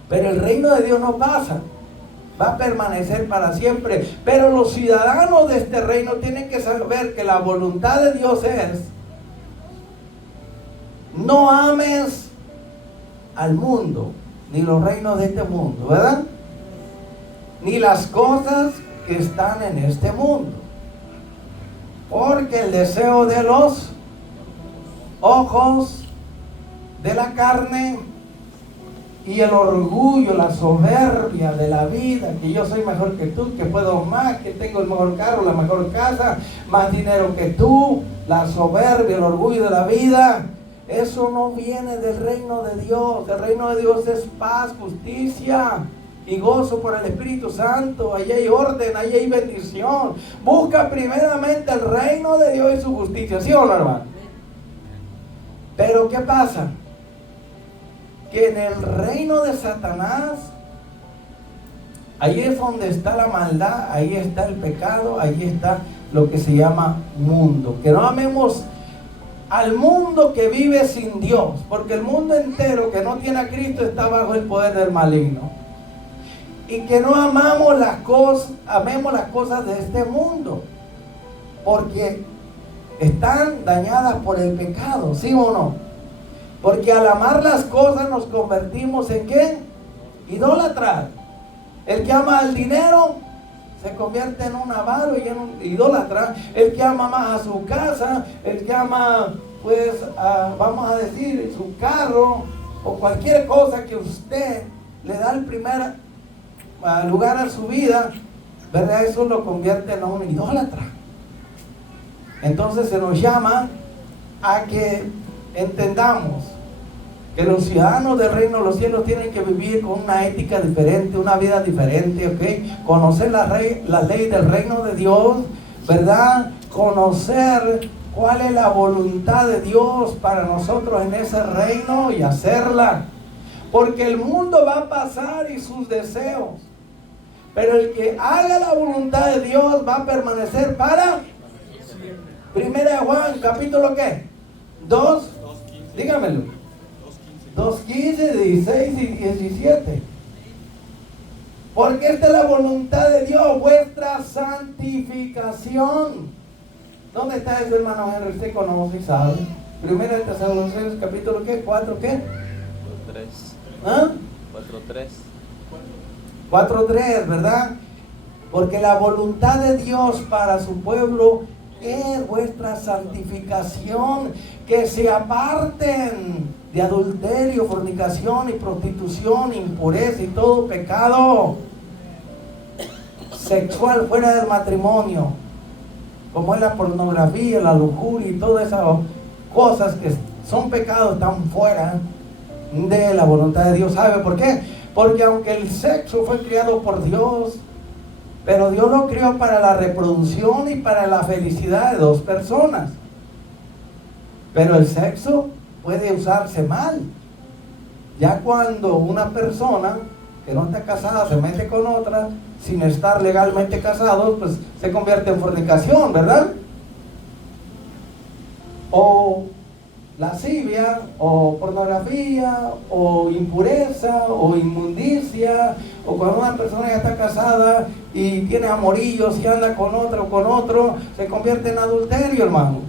pero el reino de Dios no pasa, va a permanecer para siempre. Pero los ciudadanos de este reino tienen que saber que la voluntad de Dios es: no ames al mundo, ni los reinos de este mundo, ¿verdad? Ni las cosas que están en este mundo. Porque el deseo de los ojos, de la carne, y el orgullo, la soberbia de la vida, que yo soy mejor que tú, que puedo más, que tengo el mejor carro, la mejor casa, más dinero que tú, la soberbia, el orgullo de la vida, eso no viene del reino de Dios. El reino de Dios es paz, justicia y gozo por el Espíritu Santo. Allí hay orden, allí hay bendición. Busca primeramente el reino de Dios y su justicia, ¿sí o no, hermano? Pero ¿qué pasa? Que en el reino de Satanás, ahí es donde está la maldad, ahí está el pecado, ahí está lo que se llama mundo. Que no amemos al mundo que vive sin Dios, porque el mundo entero que no tiene a Cristo está bajo el poder del maligno. Y que no amemos amemos las cosas de este mundo, porque están dañadas por el pecado, ¿sí o no? Porque al amar las cosas nos convertimos en ¿qué? Idólatras. El que ama al dinero se convierte en un avaro y en un idólatra. El que ama más a su casa, el que ama, pues, vamos a decir, su carro o cualquier cosa que usted le da el primer lugar a su vida, ¿verdad? Eso lo convierte en un idólatra. Entonces se nos llama a que entendamos que los ciudadanos del reino de los cielos tienen que vivir con una ética diferente, una vida diferente, ¿ok? Conocer la ley del reino de Dios, ¿verdad? Conocer cuál es la voluntad de Dios para nosotros en ese reino y hacerla. Porque el mundo va a pasar y sus deseos, pero el que haga la voluntad de Dios va a permanecer para Primera de Juan, capítulo ¿qué? 2, dígamelo. 2:15, 16 y 17. Porque esta es la voluntad de Dios, vuestra santificación. ¿Dónde está ese, hermano Henry? Usted conoce y sabe. Primera de Tesalonicenses, capítulo ¿qué? 4, ¿qué? 4:3. ¿Ah? 4:3. 4:3, ¿verdad? Porque la voluntad de Dios para su pueblo es vuestra santificación, que se aparten de adulterio, fornicación y prostitución, impureza y todo pecado sexual fuera del matrimonio, como es la pornografía, la lujuria y todas esas cosas que son pecados, están fuera de la voluntad de Dios. ¿Sabe por qué? Porque aunque el sexo fue creado por Dios, pero Dios lo creó para la reproducción y para la felicidad de dos personas. Pero el sexo puede usarse mal. Ya cuando una persona que no está casada se mete con otra sin estar legalmente casados, pues se convierte en fornicación, ¿verdad? O lascivia, o pornografía, o impureza, o inmundicia, o cuando una persona ya está casada y tiene amorillos y anda con otro o con otro, se convierte en adulterio, hermano.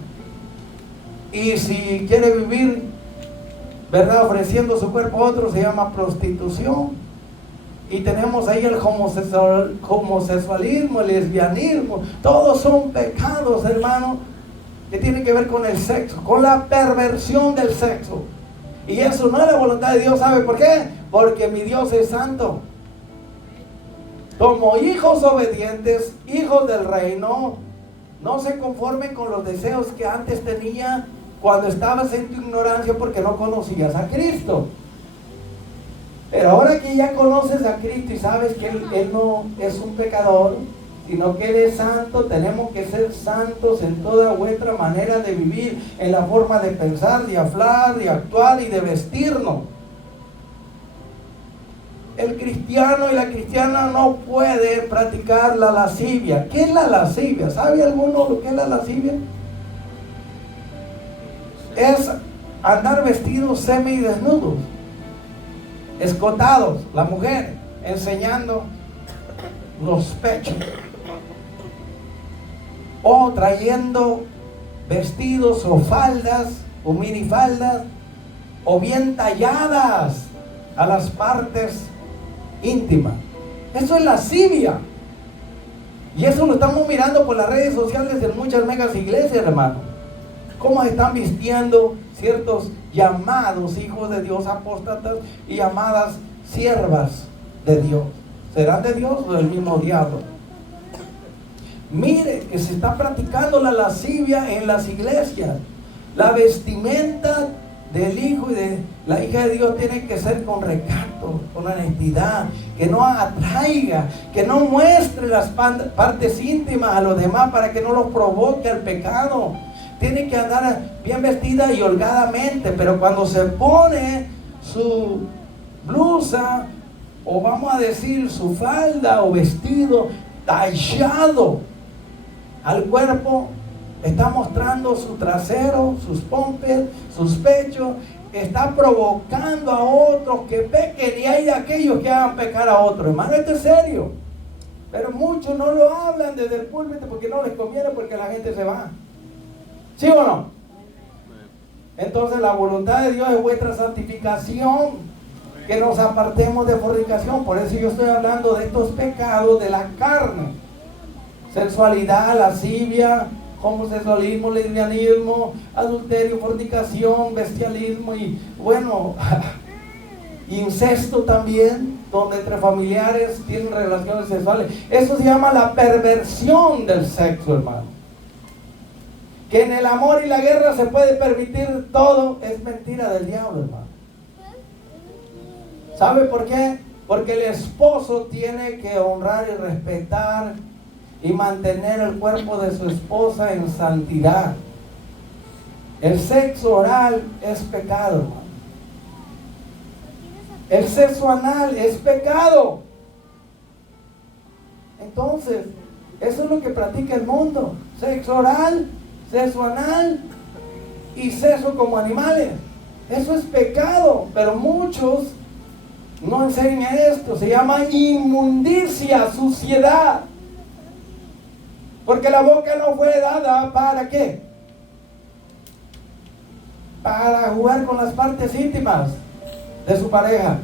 Y si quiere vivir, ¿verdad?, ofreciendo su cuerpo a otro, se llama prostitución. Y tenemos ahí el homosexualismo, el lesbianismo. Todos son pecados, hermano, que tienen que ver con el sexo, con la perversión del sexo. Y eso no es la voluntad de Dios. ¿Sabe por qué? Porque mi Dios es santo. Como hijos obedientes, hijos del reino, no se conformen con los deseos que antes tenía cuando estabas en tu ignorancia porque no conocías a Cristo. Pero ahora que ya conoces a Cristo y sabes que Él no es un pecador, sino que Él es santo, tenemos que ser santos en toda vuestra manera de vivir, en la forma de pensar, de hablar, de actuar y de vestirnos. El cristiano y la cristiana no puede practicar la lascivia. ¿Qué es la lascivia? ¿Sabe alguno lo que es la lascivia? Es andar vestidos semidesnudos, escotados, la mujer enseñando los pechos, o trayendo vestidos o faldas o minifaldas o bien talladas a las partes íntimas. Eso es lascivia, y eso lo estamos mirando por las redes sociales en muchas megas iglesias, hermano. Cómo están vistiendo ciertos llamados hijos de Dios, apóstatas, y llamadas siervas de Dios. ¿Serán de Dios o del mismo diablo? Mire que se está practicando la lascivia en las iglesias. La vestimenta del hijo y de la hija de Dios tiene que ser con recato, con honestidad, que no atraiga, que no muestre las partes íntimas a los demás para que no los provoque al pecado. Tiene que andar bien vestida y holgadamente, pero cuando se pone su blusa, o vamos a decir su falda o vestido tallado al cuerpo, está mostrando su trasero, sus pompes, sus pechos, está provocando a otros que pequen, y hay de aquellos que hagan pecar a otros. Hermano, esto es serio, pero muchos no lo hablan desde el púlpito porque no les conviene, porque la gente se va. ¿Sí o no? Entonces la voluntad de Dios es vuestra santificación, que nos apartemos de fornicación. Por eso yo estoy hablando de estos pecados de la carne: sensualidad, lascivia, homosexualismo, lesbianismo, adulterio, fornicación, bestialismo y, bueno, incesto también, donde entre familiares tienen relaciones sexuales. Eso se llama la perversión del sexo, hermano. Que en el amor y la guerra se puede permitir todo, es mentira del diablo, hermano. ¿Sabe por qué? Porque el esposo tiene que honrar y respetar y mantener el cuerpo de su esposa en santidad. El sexo oral es pecado, hermano. El sexo anal es pecado. Entonces, eso es lo que practica el mundo: sexo oral, sexo anal y sexo como animales. Eso es pecado, pero muchos no enseñan esto. Se llama inmundicia, suciedad. Porque la boca no fue dada ¿para qué? Para jugar con las partes íntimas de su pareja.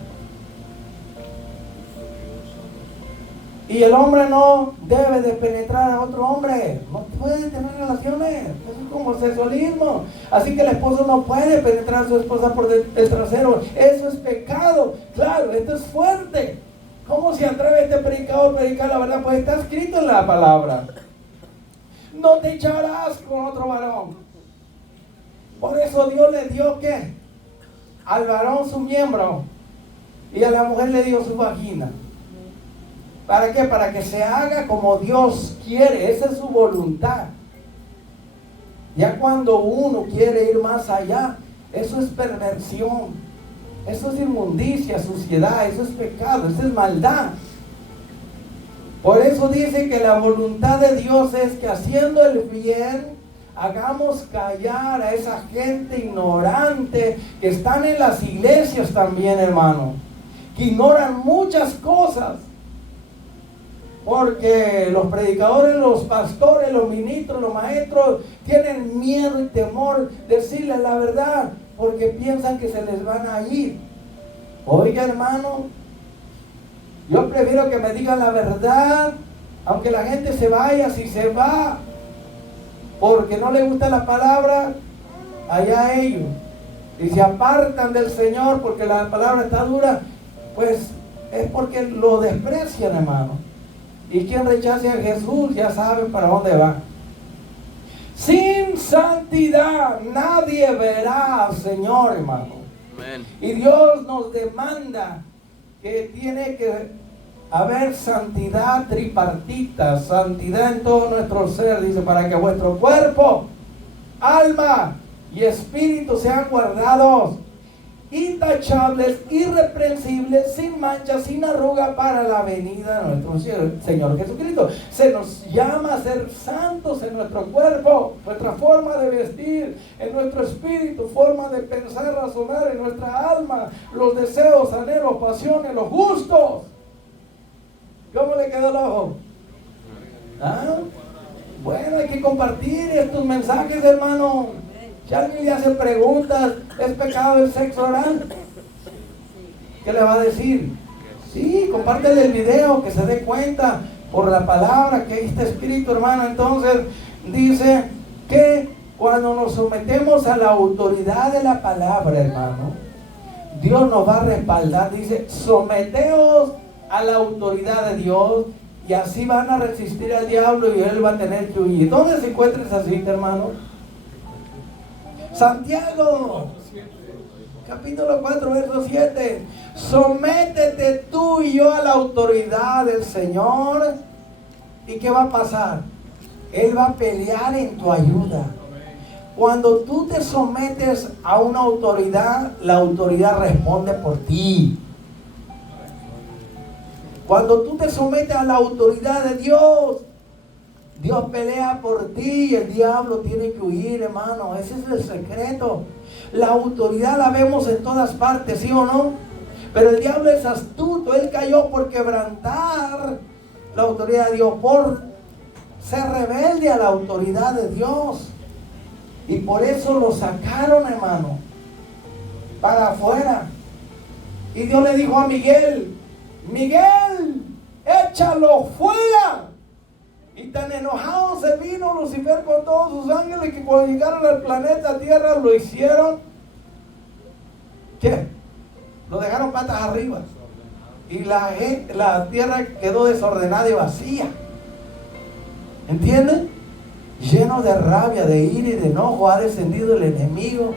Y el hombre no debe de penetrar a otro hombre, no puede tener relaciones, eso es como sexualismo. Así que el esposo no puede penetrar a su esposa por el trasero, eso es pecado. Claro, esto es fuerte. ¿Cómo se atreve este predicador a predicar la verdad? Pues está escrito en la palabra: no te echarás con otro varón. Por eso Dios le dio ¿qué? Al varón su miembro y a la mujer le dio su vagina. ¿Para qué? Para que se haga como Dios quiere. Esa es su voluntad. Ya cuando uno quiere ir más allá, eso es perversión, eso es inmundicia, suciedad, eso es pecado, eso es maldad. Por eso dice que la voluntad de Dios es que haciendo el bien, hagamos callar a esa gente ignorante que están en las iglesias también, hermano, que ignoran muchas cosas. Porque los predicadores, los pastores, los ministros, los maestros tienen miedo y temor de decirles la verdad, porque piensan que se les van a ir. Oiga, hermano, yo prefiero que me digan la verdad, aunque la gente se vaya. Si se va porque no le gusta la palabra, allá ellos. Si se apartan del Señor porque la palabra está dura, pues es porque lo desprecian, hermano. Y quien rechace a Jesús ya sabe para dónde va. Sin santidad nadie verá al Señor, hermano. Amén. Y Dios nos demanda que tiene que haber santidad tripartita, santidad en todo nuestro ser, dice, para que vuestro cuerpo, alma y espíritu sean guardados, intachables, irreprensibles, sin mancha, sin arruga, para la venida de nuestro Señor Jesucristo. Se nos llama a ser santos en nuestro cuerpo, nuestra forma de vestir, en nuestro espíritu, forma de pensar, razonar, en nuestra alma, los deseos, anhelos, pasiones, los gustos. ¿Cómo le quedó el ojo? ¿Ah? Bueno, hay que compartir estos mensajes, hermano. Si alguien le hace preguntas, ¿es pecado el sexo oral? ¿Qué le va a decir? Sí, compártele el video, que se dé cuenta por la palabra que ahí está escrito, hermano. Entonces, dice que cuando nos sometemos a la autoridad de la palabra, hermano, Dios nos va a respaldar. Dice, someteos a la autoridad de Dios y así van a resistir al diablo y él va a tener que huir. ¿Dónde se encuentra esa cita, hermano? Santiago, capítulo 4, verso 7. Sométete tú y yo a la autoridad del Señor. ¿Y qué va a pasar? Él va a pelear en tu ayuda. Cuando tú te sometes a una autoridad, la autoridad responde por ti. Cuando tú te sometes a la autoridad de Dios, Dios pelea por ti y el diablo tiene que huir, hermano. Ese es el secreto. La autoridad la vemos en todas partes, ¿sí o no? Pero el diablo es astuto. Él cayó por quebrantar la autoridad de Dios, por ser rebelde a la autoridad de Dios. Y por eso lo sacaron, hermano, para afuera. Y Dios le dijo a Miguel, Miguel, échalo fuera. Y tan enojado se vino Lucifer con todos sus ángeles que cuando llegaron al planeta Tierra lo hicieron. ¿Qué? Lo dejaron patas arriba. Y la tierra quedó desordenada y vacía. ¿Entienden? Lleno de rabia, de ira y de enojo ha descendido el enemigo.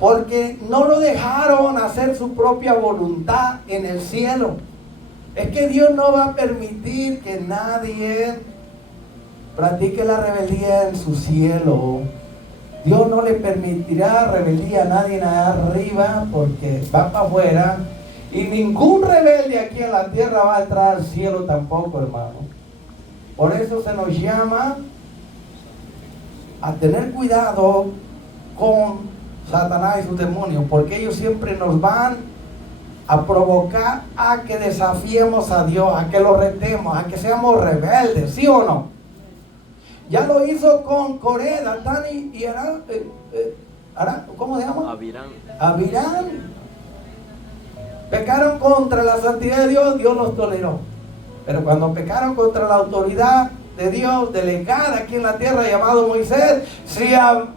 Porque no lo dejaron hacer su propia voluntad en el cielo. Es que Dios no va a permitir que nadie practique la rebeldía en su cielo. Dios no le permitirá rebeldía a nadie allá arriba, porque va para afuera. Y ningún rebelde aquí en la tierra va a entrar al cielo tampoco, hermano. Por eso se nos llama a tener cuidado con Satanás y sus demonios, porque ellos siempre nos van a provocar a que desafiemos a Dios, a que lo retemos, a que seamos rebeldes, ¿sí o no? Ya lo hizo con Coré, Datán y Arán, ¿cómo se llama? Abirán. Pecaron contra la santidad de Dios, Dios los toleró. Pero cuando pecaron contra la autoridad de Dios delegada aquí en la tierra, llamado Moisés,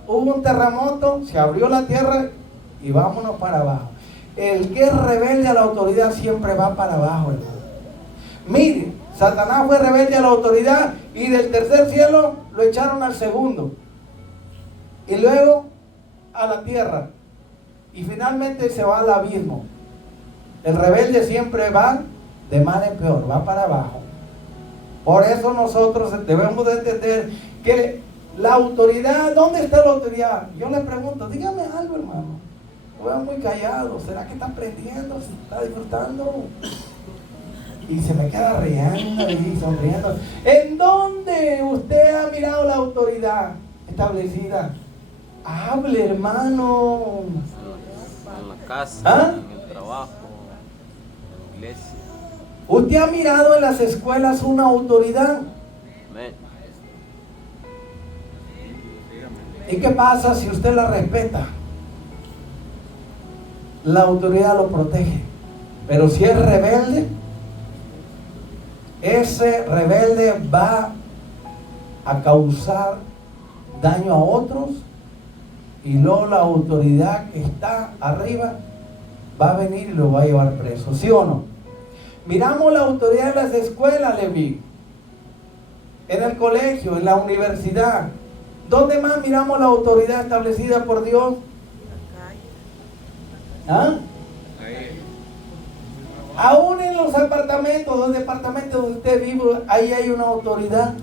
hubo un terremoto, se abrió la tierra y vámonos para abajo. El que es rebelde a la autoridad siempre va para abajo, hermano. Mire, Satanás fue rebelde a la autoridad y del tercer cielo lo echaron al segundo. Y luego a la tierra. Y finalmente se va al abismo. El rebelde siempre va de mal en peor, va para abajo. Por eso nosotros debemos de entender que La autoridad, ¿dónde está la autoridad? Yo le pregunto, dígame algo, hermano. Lo veo muy callado. ¿Será que está aprendiendo? ¿Se está disfrutando? Y se me queda riendo y sonriendo. ¿En dónde usted ha mirado la autoridad establecida? Hable, hermano. En la casa, ¿Ah? en el trabajo, en la iglesia. ¿Usted ha mirado en las escuelas una autoridad? Amén. ¿Y qué pasa si usted la respeta? La autoridad lo protege. Pero si es rebelde, ese rebelde va a causar daño a otros y luego la autoridad que está arriba va a venir y lo va a llevar preso, ¿sí o no? Miramos la autoridad en las escuelas, Leví, en el colegio, en la universidad. ¿Dónde más miramos la autoridad establecida por Dios? ¿Ah? Aún en los apartamentos, los departamentos donde usted vive, ahí hay una autoridad.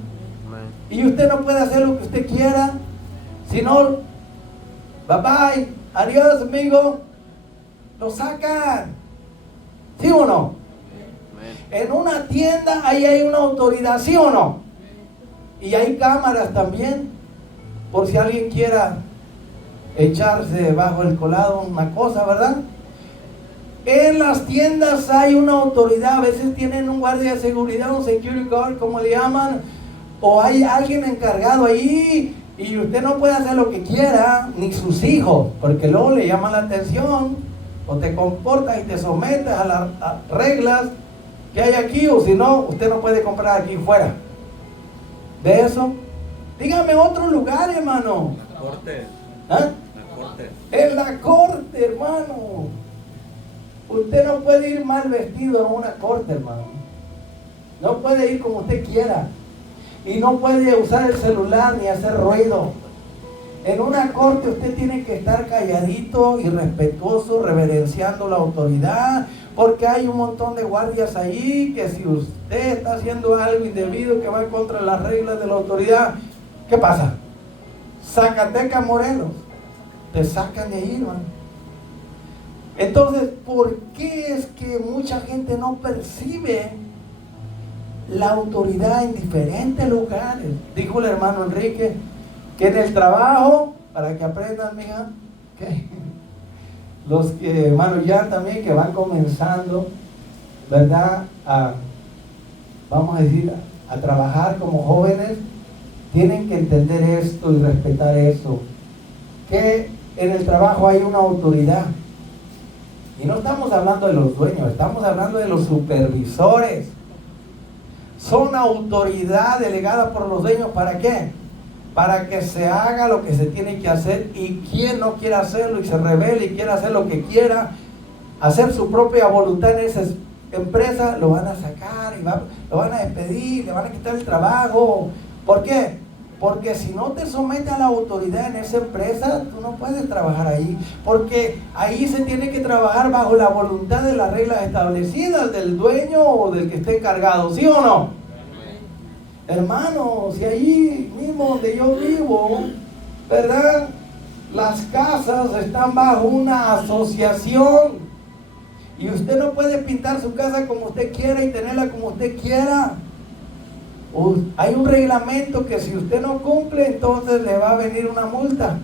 Amén. Y usted no puede hacer lo que usted quiera. Si no, bye bye, adiós amigo. Lo sacan. ¿Sí o no? Amén. En una tienda ahí hay una autoridad, ¿sí o no? Y hay cámaras también, por si alguien quiera echarse bajo el colado una cosa, ¿verdad? En las tiendas hay una autoridad, a veces tienen un guardia de seguridad, un security guard, como le llaman, o hay alguien encargado ahí, y usted no puede hacer lo que quiera, ni sus hijos, porque luego le llaman la atención, o te comportas y te sometes a las reglas que hay aquí, o si no, usted no puede comprar aquí fuera. ¿De eso? Dígame otro lugar, hermano. La corte. ¿Ah? La corte. En la corte, hermano. Usted no puede ir mal vestido a una corte, hermano. No puede ir como usted quiera. Y no puede usar el celular ni hacer ruido. En una corte usted tiene que estar calladito y respetuoso, reverenciando la autoridad, porque hay un montón de guardias ahí que si usted está haciendo algo indebido que va contra las reglas de la autoridad, ¿qué pasa? Zacatecas, Morelos, te sacan de ahí, hermano. Entonces, ¿por qué es que mucha gente no percibe la autoridad en diferentes lugares? Dijo el hermano Enrique que en el trabajo, para que aprendan, mija, que los que, hermano Jan también, que van comenzando, ¿verdad? Vamos a decir, a trabajar como jóvenes, tienen que entender esto y respetar eso, que en el trabajo hay una autoridad. Y no estamos hablando de los dueños, estamos hablando de los supervisores. Son autoridad delegada por los dueños, ¿para qué? Para que se haga lo que se tiene que hacer, y quien no quiera hacerlo y se rebele y quiera hacer lo que quiera, hacer su propia voluntad en esa empresa, lo van a sacar y lo van a despedir, le van a quitar el trabajo. ¿Por qué? Porque si no te sometes a la autoridad en esa empresa, tú no puedes trabajar ahí, porque ahí se tiene que trabajar bajo la voluntad de las reglas establecidas del dueño o del que esté encargado, ¿sí o no? Hermanos, si ahí mismo donde yo vivo, ¿verdad? Las casas están bajo una asociación y usted no puede pintar su casa como usted quiera y tenerla como usted quiera. Hay un reglamento que si usted no cumple, entonces le va a venir una multa.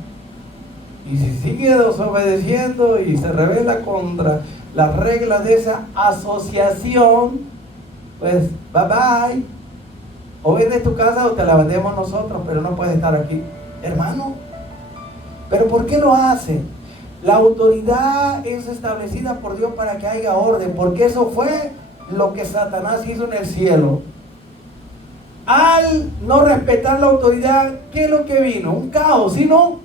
Y si sigue desobedeciendo y se rebela contra las reglas de esa asociación, pues bye bye. O vende tu casa o te la vendemos nosotros, pero no puede estar aquí. Hermano, ¿pero por qué lo hace? La autoridad es establecida por Dios para que haya orden, porque eso fue lo que Satanás hizo en el cielo. Al no respetar la autoridad, ¿qué es lo que vino? Un caos, ¿sí no?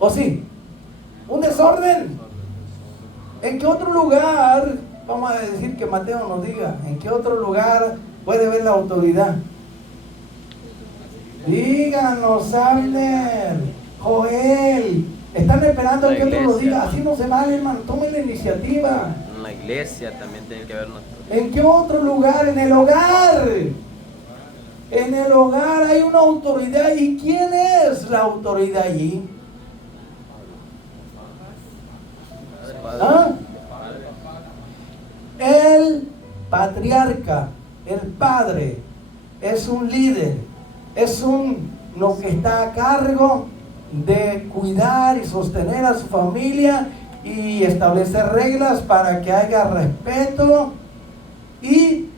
¿O sí? Un desorden. ¿En qué otro lugar, vamos a decir que Mateo nos diga, en qué otro lugar puede ver la autoridad? Díganos, Abner, Joel. Están esperando a que otro lo diga. Así no se vale, hermano. Tomen la iniciativa. En la iglesia también tiene que haber una autoridad. ¿En qué otro lugar? En el hogar. En el hogar hay una autoridad. ¿Y quién es la autoridad allí? ¿Ah? El patriarca, el padre, es un líder, es lo que está a cargo de cuidar y sostener a su familia y establecer reglas para que haya respeto y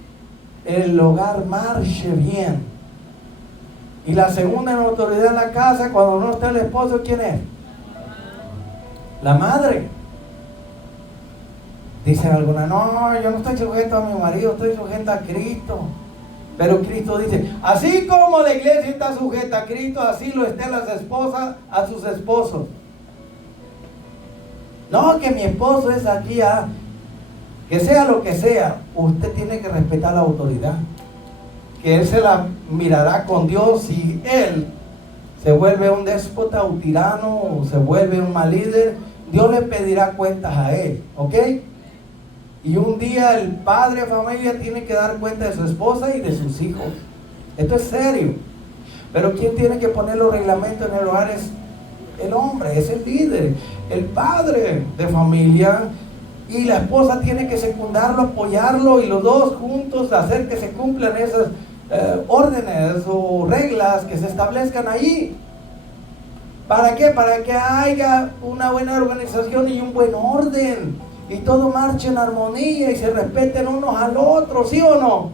el hogar marche bien. Y la segunda en autoridad en la casa, cuando no está el esposo, ¿quién es? La madre. Dicen algunas, no, yo no estoy sujeto a mi marido, estoy sujeto a Cristo. Pero Cristo dice, así como la iglesia está sujeta a Cristo, así lo estén las esposas a sus esposos. No, que mi esposo es aquí, que sea lo que sea, usted tiene que respetar la autoridad. Que él se la mirará con Dios. Si él se vuelve un déspota, un tirano, o se vuelve un mal líder, Dios le pedirá cuentas a él, ¿ok? Y un día el padre de familia tiene que dar cuenta de su esposa y de sus hijos. Esto es serio. Pero ¿quién tiene que poner los reglamentos en el hogar? Es el hombre, es el líder, el padre de familia. Y la esposa tiene que secundarlo, apoyarlo, y los dos juntos hacer que se cumplan esas órdenes o reglas que se establezcan allí. ¿Para qué? Para que haya una buena organización y un buen orden, y todo marche en armonía y se respeten unos al otro, ¿sí o no?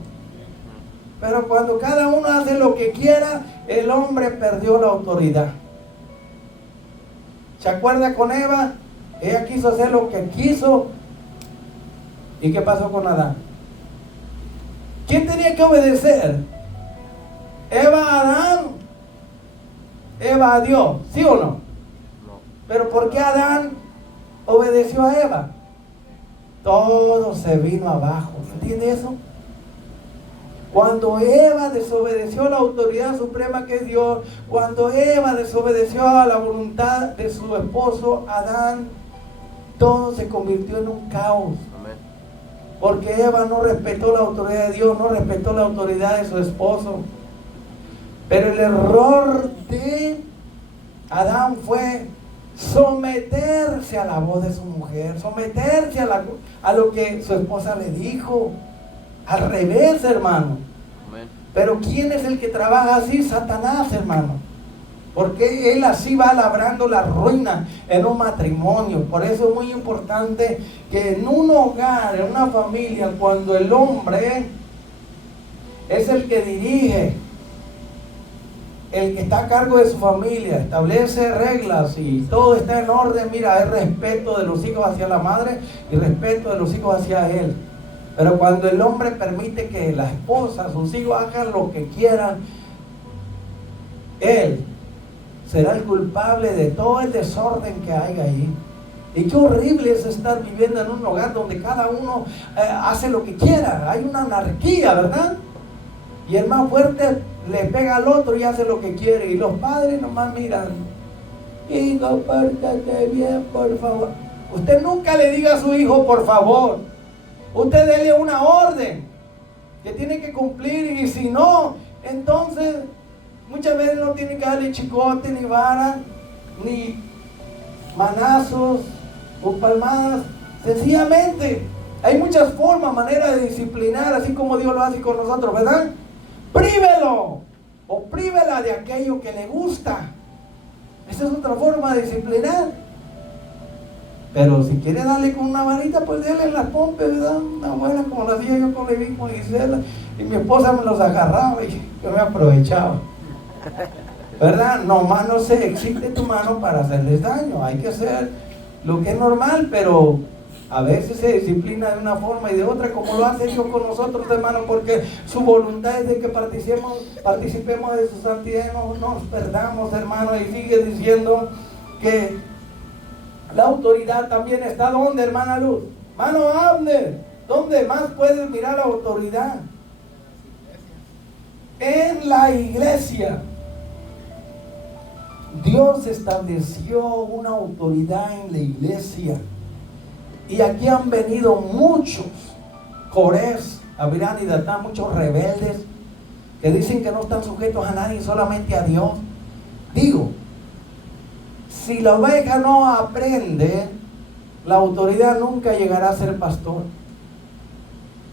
Pero cuando cada uno hace lo que quiera, el hombre perdió la autoridad. ¿Se acuerda con Eva? Ella quiso hacer lo que quiso. ¿Y qué pasó con Adán? ¿Quién tenía que obedecer? ¿Eva a Adán? ¿Eva a Dios? ¿Sí o no? No. ¿Pero por qué Adán obedeció a Eva? Todo se vino abajo. ¿Entiende eso? Cuando Eva desobedeció a la autoridad suprema que es Dios, cuando Eva desobedeció a la voluntad de su esposo Adán, todo se convirtió en un caos. Porque Eva no respetó la autoridad de Dios, no respetó la autoridad de su esposo. Pero el error de Adán fue someterse a la voz de su mujer, someterse a lo que su esposa le dijo. Al revés, hermano. Pero ¿quién es el que trabaja así? Satanás, hermano. Porque él así va labrando la ruina en un matrimonio. Por eso es muy importante que en un hogar, en una familia, cuando el hombre es el que dirige, el que está a cargo de su familia, establece reglas y todo está en orden, mira, hay respeto de los hijos hacia la madre y respeto de los hijos hacia él. Pero cuando el hombre permite que la esposa, sus hijos hagan lo que quieran, él será el culpable de todo el desorden que hay ahí. Y qué horrible es estar viviendo en un hogar donde cada uno hace lo que quiera. Hay una anarquía, ¿verdad? Y el más fuerte le pega al otro y hace lo que quiere. Y los padres nomás miran. Hijo, pórtate bien, por favor. Usted nunca le diga a su hijo, por favor. Usted dele una orden que tiene que cumplir. Y si no, entonces muchas veces no tiene que darle chicote, ni vara, ni manazos o palmadas. Sencillamente, hay muchas formas, maneras de disciplinar, así como Dios lo hace con nosotros, ¿verdad? Prívelo o prívela de aquello que le gusta. Esa es otra forma de disciplinar. Pero si quiere darle con una varita, pues déle en las pompes, ¿verdad? Una buena como la hacía yo con Levín, con Gisela, y mi esposa me los agarraba y yo me aprovechaba. ¿Verdad? Nomás no se existe tu mano para hacerles daño. Hay que hacer lo que es normal, pero a veces se disciplina de una forma y de otra, como lo hace Dios con nosotros, hermano, porque su voluntad es de que participemos de su santidad y no nos perdamos, hermano. Y sigue diciendo que la autoridad también está ¿dónde, hermana Luz? Hermano Abner, ¿dónde más puedes mirar la autoridad? En la iglesia. Dios estableció una autoridad en la iglesia. Y aquí han venido muchos Corés, Abirán y Datán, muchos rebeldes, que dicen que no están sujetos a nadie, solamente a Dios. Digo, si la oveja no aprende, la autoridad nunca llegará a ser pastor.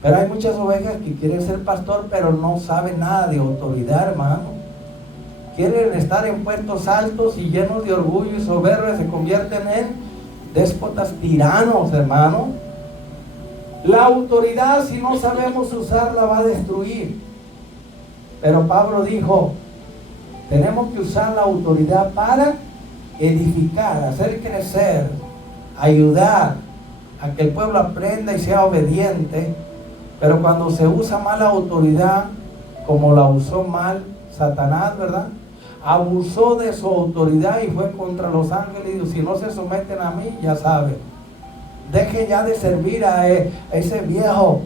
Pero hay muchas ovejas que quieren ser pastor, pero no saben nada de autoridad, hermano. Quieren estar en puestos altos y llenos de orgullo y soberbia, se convierten en déspotas tiranos, hermano. La autoridad, si no sabemos usarla, va a destruir. Pero Pablo dijo, tenemos que usar la autoridad para edificar, hacer crecer, ayudar a que el pueblo aprenda y sea obediente. Pero cuando se usa mal la autoridad, como la usó mal Satanás, ¿verdad? Abusó de su autoridad y fue contra los ángeles y dijo, si no se someten a mí, ya saben, deje ya de servir a ese viejo.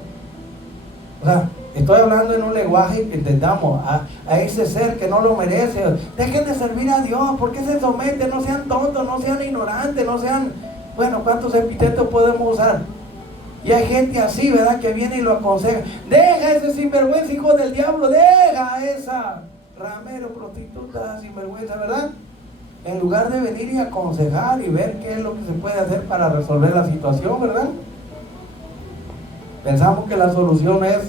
O sea, estoy hablando en un lenguaje que entendamos, a ese ser que no lo merece. Dejen de servir a Dios. ¿Por qué se someten? No sean tontos, no sean ignorantes, no sean... Bueno, ¿cuántos epítetos podemos usar? Y hay gente así, ¿verdad? Que viene y lo aconseja. Deja ese sinvergüenza, hijo del diablo. Deja esa ramero, prostituta, sinvergüenza, ¿verdad? En lugar de venir y aconsejar y ver qué es lo que se puede hacer para resolver la situación, ¿verdad? Pensamos que la solución es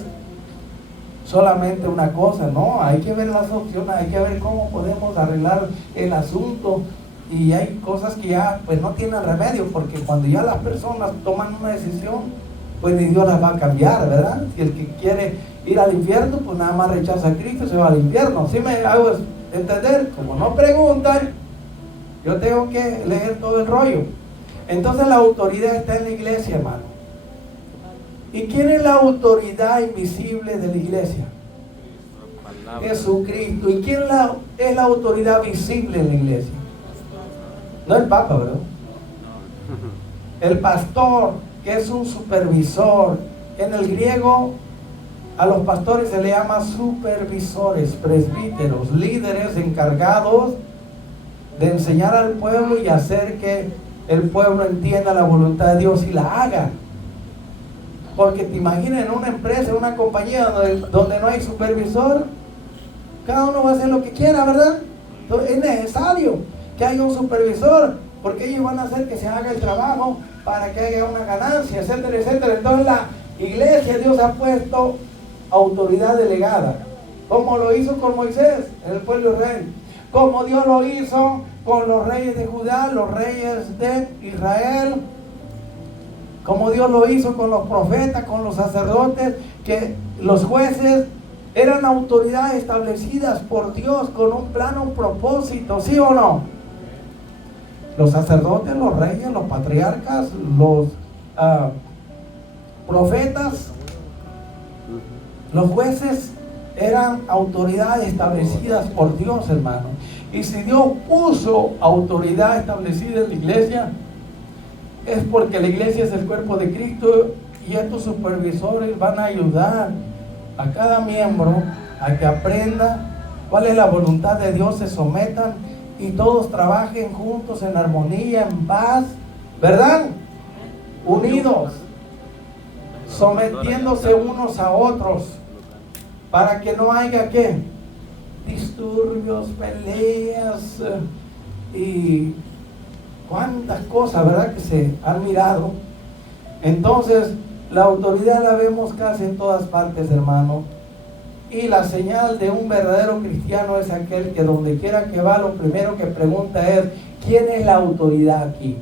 solamente una cosa. No, hay que ver las opciones, hay que ver cómo podemos arreglar el asunto. Y hay cosas que ya pues no tienen remedio, porque cuando ya las personas toman una decisión, pues ni Dios las va a cambiar, ¿verdad? Si el que quiere ir al infierno, pues nada más rechaza a Cristo y se va al infierno. ¿Sí me hago entender? Como no preguntan, yo tengo que leer todo el rollo. Entonces la autoridad está en la iglesia, hermano. ¿Y quién es la autoridad invisible de la iglesia? Jesucristo. ¿Y quién es la autoridad visible en la iglesia? No el Papa, ¿verdad? El pastor, que es un supervisor. En el griego a los pastores se le llama supervisores, presbíteros, líderes encargados de enseñar al pueblo y hacer que el pueblo entienda la voluntad de Dios y la haga. Porque te imaginas en una empresa, en una compañía donde no hay supervisor, cada uno va a hacer lo que quiera, ¿verdad? Entonces es necesario que haya un supervisor, porque ellos van a hacer que se haga el trabajo para que haya una ganancia, etcétera, etcétera. Entonces la iglesia, Dios ha puesto autoridad delegada, como lo hizo con Moisés en el pueblo de Israel, como Dios lo hizo con los reyes de Judá, los reyes de Israel, como Dios lo hizo con los profetas, con los sacerdotes, que los jueces eran autoridades establecidas por Dios con un plan, un propósito, ¿sí o no? Los sacerdotes, los reyes, los patriarcas, los profetas, los jueces eran autoridades establecidas por Dios, hermano. Y si Dios puso autoridad establecida en la iglesia, es porque la iglesia es el cuerpo de Cristo y estos supervisores van a ayudar a cada miembro a que aprenda cuál es la voluntad de Dios, se sometan y todos trabajen juntos en armonía, en paz, ¿verdad? Unidos, sometiéndose unos a otros, para que no haya ¿qué? Disturbios, peleas y cuántas cosas, ¿verdad? Que se han mirado. Entonces la autoridad la vemos casi en todas partes, hermano. Y la señal de un verdadero cristiano es aquel que donde quiera que va, lo primero que pregunta es: ¿quién es la autoridad aquí?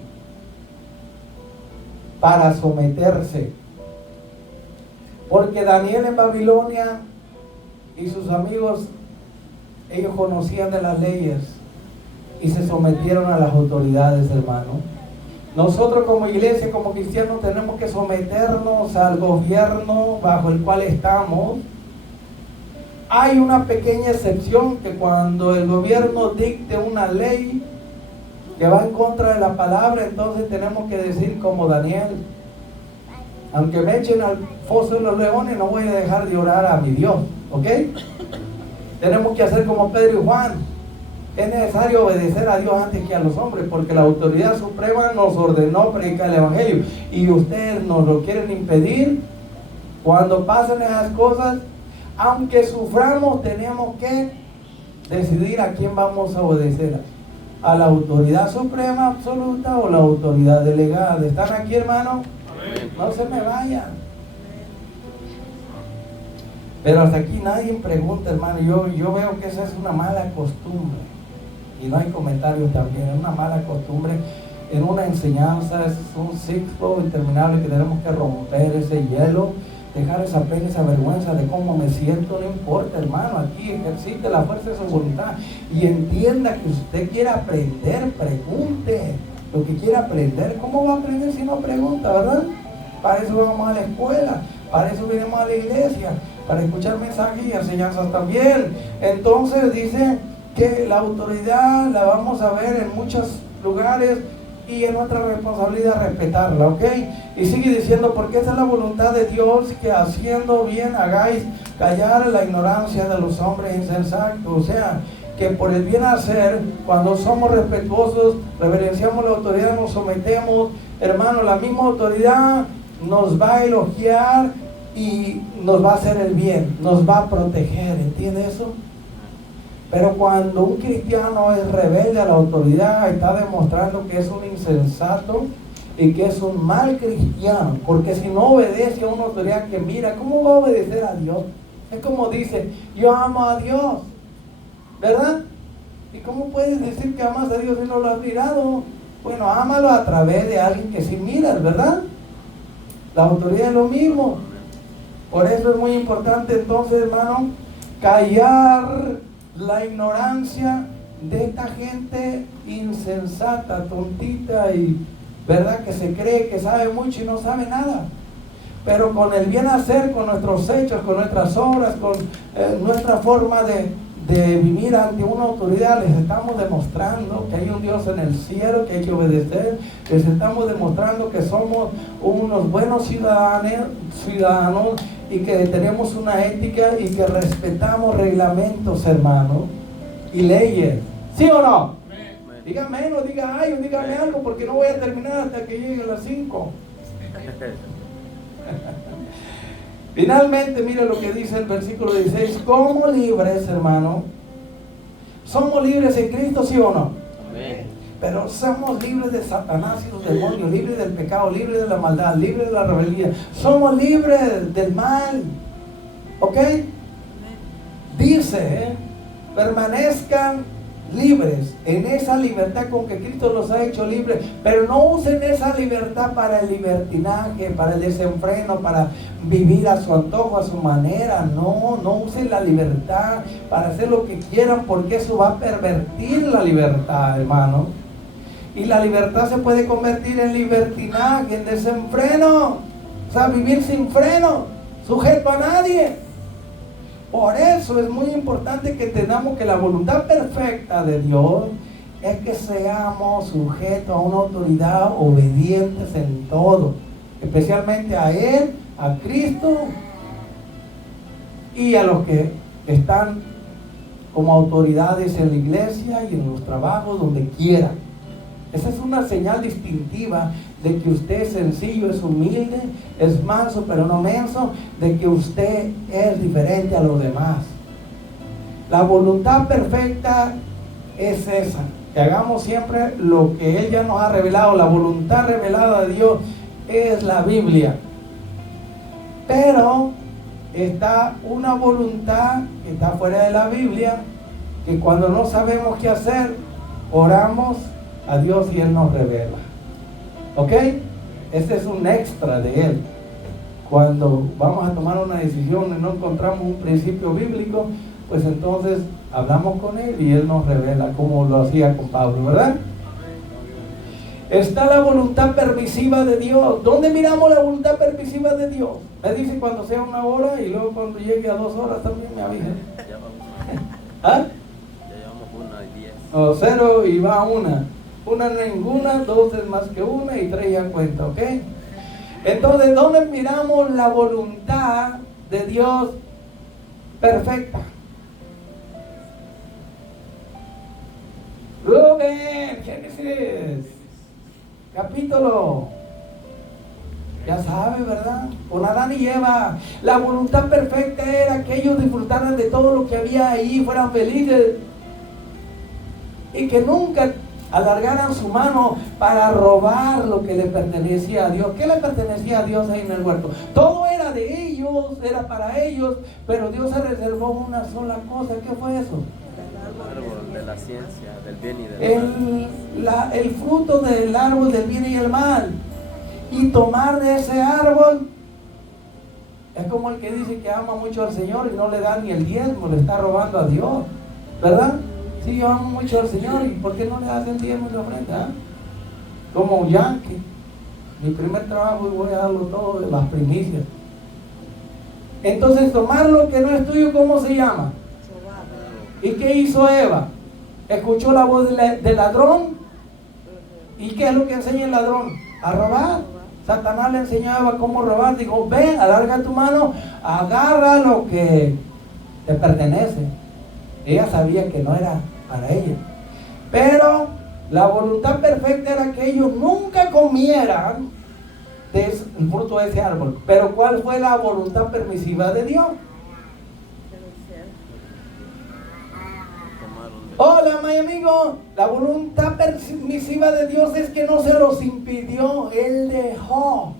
Para someterse. Porque Daniel en Babilonia y sus amigos, ellos conocían de las leyes y se sometieron a las autoridades, hermano. Nosotros como iglesia, como cristianos, tenemos que someternos al gobierno bajo el cual estamos. Hay una pequeña excepción, que cuando el gobierno dicte una ley que va en contra de la palabra, entonces tenemos que decir como Daniel: aunque me echen al foso de los leones, no voy a dejar de orar a mi Dios, ¿ok? Tenemos que hacer como Pedro y Juan. Es necesario obedecer a Dios antes que a los hombres, porque la autoridad suprema nos ordenó predicar el evangelio y ustedes nos lo quieren impedir. Cuando pasan esas cosas, aunque suframos, tenemos que decidir a quién vamos a obedecer. ¿A la autoridad suprema absoluta o la autoridad delegada? ¿Están aquí, hermano? No se me vayan. Pero hasta aquí nadie pregunta, hermano. Yo veo que esa es una mala costumbre. Y no hay comentarios también. Es una mala costumbre en una enseñanza. Es un ciclo interminable que tenemos que romper ese hielo. Dejar esa pena, esa vergüenza de cómo me siento. No importa, hermano. Aquí ejercite la fuerza de su voluntad. Y entienda que usted quiere aprender. Pregunte lo que quiere aprender. ¿Cómo va a aprender si no pregunta, verdad? Para eso vamos a la escuela. Para eso venimos a la iglesia. Para escuchar mensajes y enseñanzas también. Entonces dice que la autoridad la vamos a ver en muchos lugares y es nuestra responsabilidad respetarla, ¿ok? Y sigue diciendo, porque esa es la voluntad de Dios, que haciendo bien hagáis callar la ignorancia de los hombres insensatos. O sea, que por el bien hacer, cuando somos respetuosos, reverenciamos la autoridad, nos sometemos, hermano, la misma autoridad nos va a elogiar y nos va a hacer el bien, nos va a proteger, ¿entiende eso? Pero cuando un cristiano es rebelde a la autoridad, está demostrando que es un insensato y que es un mal cristiano, porque si no obedece a una autoridad que mira, ¿cómo va a obedecer a Dios? Es como dice, yo amo a Dios, ¿verdad? ¿Y cómo puedes decir que amas a Dios si no lo has mirado? Bueno, ámalo a través de alguien que sí miras, ¿verdad? La autoridad es lo mismo. Por eso es muy importante entonces, hermano, callar la ignorancia de esta gente insensata, tontita y, ¿verdad?, que se cree que sabe mucho y no sabe nada. Pero con el bien hacer, con nuestros hechos, con nuestras obras, con nuestra forma de vivir ante una autoridad, les estamos demostrando que hay un Dios en el cielo que hay que obedecer. Les estamos demostrando que somos unos buenos ciudadanos y que tenemos una ética y que respetamos reglamentos, hermano, y leyes. ¿Sí o no? Diga menos, diga ay, o dígame algo, porque no voy a terminar hasta que llegue a las 5. Finalmente, mire lo que dice el versículo 16. Como libres, hermano, somos libres en Cristo, ¿sí o no? Amén. Pero somos libres de Satanás y los demonios, libres del pecado, libres de la maldad, libres de la rebeldía. Somos libres del mal. ¿Ok? Dice, permanezcan libres en esa libertad con que Cristo los ha hecho libres, pero no usen esa libertad para el libertinaje, para el desenfreno, para vivir a su antojo, a su manera. No usen la libertad para hacer lo que quieran, porque eso va a pervertir la libertad, hermano. Y la libertad se puede convertir en libertinaje, en desenfreno, o sea, vivir sin freno, sujeto a nadie. Por eso es muy importante que entendamos que la voluntad perfecta de Dios es que seamos sujetos a una autoridad, obedientes en todo, especialmente a Él, a Cristo y a los que están como autoridades en la iglesia y en los trabajos, donde quiera. Esa es una señal distintiva de que usted es sencillo, es humilde, es manso pero no menso, de que usted es diferente a los demás. La voluntad perfecta es esa, que hagamos siempre lo que Él ya nos ha revelado. La voluntad revelada de Dios es la Biblia. Pero está una voluntad que está fuera de la Biblia, que cuando no sabemos qué hacer, oramos a Dios y Él nos revela. ¿Ok? Ese es un extra de Él. Cuando vamos a tomar una decisión y no encontramos un principio bíblico, pues entonces hablamos con Él y Él nos revela, como lo hacía con Pablo, ¿verdad? Está la voluntad permisiva de Dios. ¿Dónde miramos la voluntad permisiva de Dios? Me dice cuando sea 1 hora y luego cuando llegue a 2 horas también me avisa. ¿Ah? Ya llevamos 1 y 10. O 0 y va a 1. 1 ninguna, 2 es más que 1 y 3 ya cuenta, ¿ok? Entonces, ¿dónde miramos la voluntad de Dios perfecta? Rubén, Génesis, capítulo, ya sabe, ¿verdad? Con Adán y Eva, la voluntad perfecta era que ellos disfrutaran de todo lo que había ahí, fueran felices y que nunca alargaran su mano para robar lo que le pertenecía a Dios. ¿Qué le pertenecía a Dios ahí en el huerto? Todo era de ellos, era para ellos, pero Dios se reservó una sola cosa. ¿Qué fue eso? El árbol de la ciencia, del bien y del mal. El fruto del árbol del bien y el mal. Y tomar de ese árbol es como el que dice que ama mucho al Señor y no le da ni el diezmo, le está robando a Dios, ¿verdad? Sí, yo amo mucho al Señor, ¿y por qué no le hacen diezmo y la ofrenda? Como yankee, mi primer trabajo y voy a darlo todo de las primicias. Entonces, tomar lo que no es tuyo, ¿cómo se llama? ¿Y qué hizo Eva? Escuchó la voz del ladrón. ¿Y qué es lo que enseña el ladrón? A robar. Satanás le enseñó a Eva cómo robar. Dijo, ven, alarga tu mano, agarra lo que te pertenece. Ella sabía que no era para ella. Pero la voluntad perfecta era que ellos nunca comieran del fruto de ese árbol. Pero ¿cuál fue la voluntad permisiva de Dios? Hola, mi amigo. La voluntad permisiva de Dios es que no se los impidió. Él dejó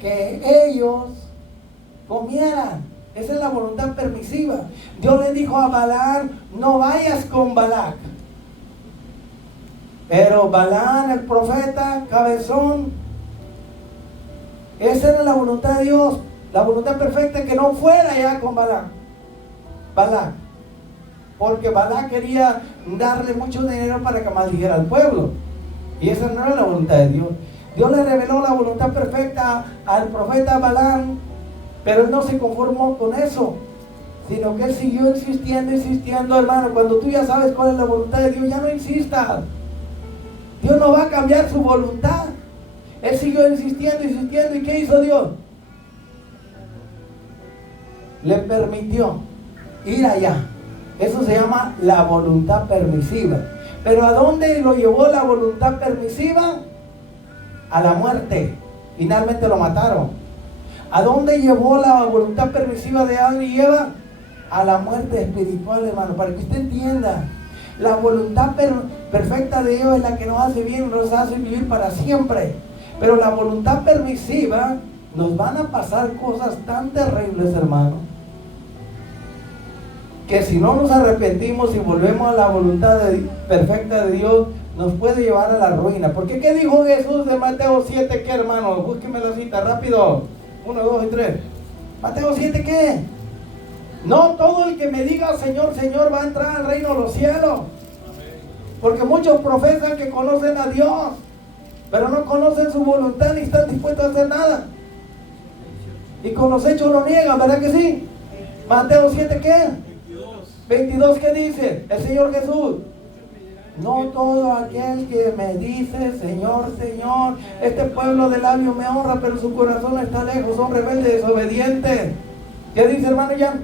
que ellos comieran. Esa es la voluntad permisiva. Dios le dijo a Balaam, no vayas con Balac. Pero Balaam, el profeta, cabezón, esa era la voluntad de Dios. La voluntad perfecta, que no fuera ya con Balac. Porque Balac quería darle mucho dinero para que maldijera al pueblo. Y esa no era la voluntad de Dios. Dios le reveló la voluntad perfecta al profeta Balaam, pero él no se conformó con eso, sino que él siguió insistiendo, hermano. Cuando tú ya sabes cuál es la voluntad de Dios, ya no insistas. Dios no va a cambiar su voluntad. Él siguió insistiendo, ¿y qué hizo Dios? Le permitió ir allá. Eso se llama la voluntad permisiva. Pero ¿a dónde lo llevó la voluntad permisiva? A la muerte. Finalmente lo mataron. ¿A dónde llevó la voluntad permisiva de Adán y Eva? A la muerte espiritual, hermano. Para que usted entienda, la voluntad perfecta de Dios es la que nos hace bien, nos hace vivir para siempre. Pero la voluntad permisiva, nos van a pasar cosas tan terribles, hermano, que si no nos arrepentimos y volvemos a la voluntad perfecta de Dios, nos puede llevar a la ruina. Porque ¿qué dijo Jesús de Mateo 7? ¿Qué, hermano? Búsqueme la cita, rápido. 1, 2 y 3. Mateo 7, ¿qué? No todo el que me diga Señor, Señor va a entrar al reino de los cielos. Porque muchos profesan que conocen a Dios, pero no conocen su voluntad ni están dispuestos a hacer nada. Y con los hechos lo niegan, ¿verdad que sí? Mateo 7, ¿qué? 22, ¿qué dice? El Señor Jesús. No todo aquel que me dice Señor, Señor, este pueblo de labios me honra, pero su corazón está lejos, son rebeldes, desobedientes. ¿Qué dice, hermano Jan?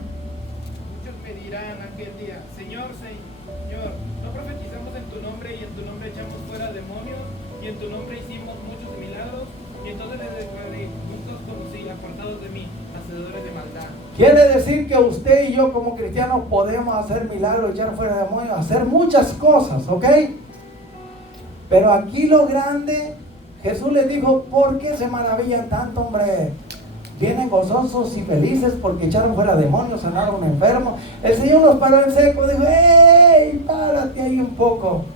Muchos me dirán aquel día, Señor, Señor, ¿no profetizamos en tu nombre y en tu nombre echamos fuera demonios y en tu nombre hicimos muchos milagros? Y entonces les declaré, nunca os conocí, apartados de mí, hacedores de maldad. Quiere decir que usted y yo como cristianos podemos hacer milagros, echar fuera demonios, hacer muchas cosas, ¿ok? Pero aquí lo grande, Jesús les dijo, ¿por qué se maravillan tanto, hombre? Vienen gozosos y felices porque echaron fuera demonios, sanaron enfermos. El Señor los paró en seco, dijo, ¡ey! Párate ahí un poco.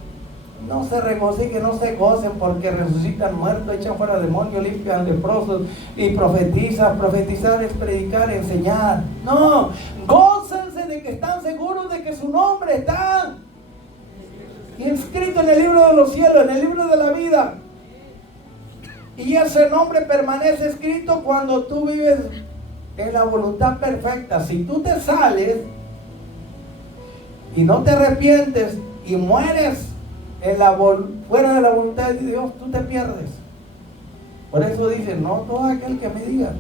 No se regocijen, no se gocen porque resucitan muertos, echan fuera demonios, limpian leprosos y profetizan. Profetizar es predicar, enseñar. No, gócense de que están seguros de que su nombre está inscrito en el libro de los cielos, en el libro de la vida. Y ese nombre permanece escrito cuando tú vives en la voluntad perfecta. Si tú te sales y no te arrepientes y mueres fuera de la voluntad de Dios, tú te pierdes. Por eso dice, no todo aquel que me diga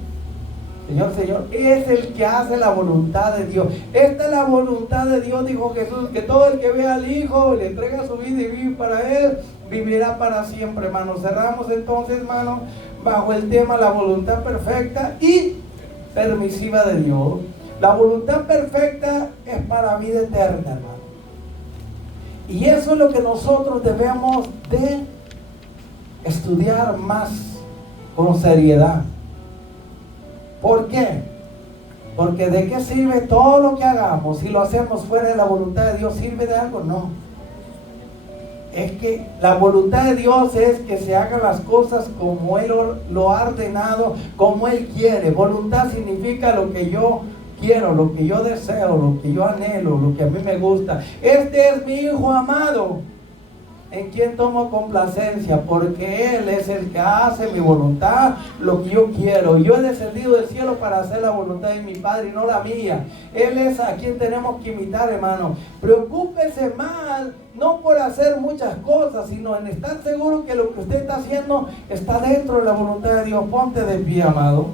Señor, Señor, es el que hace la voluntad de Dios. Esta es la voluntad de Dios, dijo Jesús, que todo el que ve al Hijo, le entrega su vida y vive para Él, vivirá para siempre, hermano. Cerramos entonces, hermano, bajo el tema la voluntad perfecta y permisiva de Dios. La voluntad perfecta es para vida eterna, hermano. Y eso es lo que nosotros debemos de estudiar más con seriedad. ¿Por qué? Porque ¿de qué sirve todo lo que hagamos si lo hacemos fuera de la voluntad de Dios? ¿Sirve de algo? No. Es que la voluntad de Dios es que se hagan las cosas como Él lo ha ordenado, como Él quiere. Voluntad significa lo que yo quiero, lo que yo deseo, lo que yo anhelo, lo que a mí me gusta. Este es mi Hijo amado, en quien tomo complacencia, porque Él es el que hace mi voluntad, lo que yo quiero. Yo he descendido del cielo para hacer la voluntad de mi Padre y no la mía. Él es a quien tenemos que imitar, hermano. Preocúpese más, no por hacer muchas cosas, sino en estar seguro que lo que usted está haciendo está dentro de la voluntad de Dios. Ponte de pie, amado.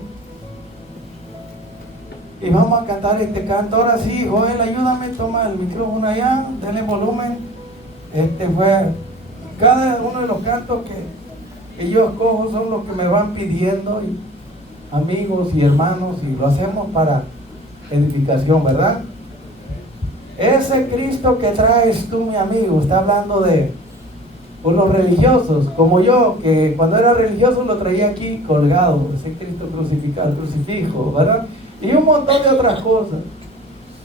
Y vamos a cantar este canto. Ahora sí, Joel, ayúdame, toma el micrófono allá, denle volumen. Este fue, cada uno de los cantos que yo escojo son los que me van pidiendo, y amigos y hermanos, y lo hacemos para edificación, ¿verdad? Ese Cristo que traes tú, mi amigo, está hablando de los religiosos, como yo, que cuando era religioso lo traía aquí colgado, ese Cristo crucificado, el crucifijo, ¿verdad? Y un montón de otras cosas.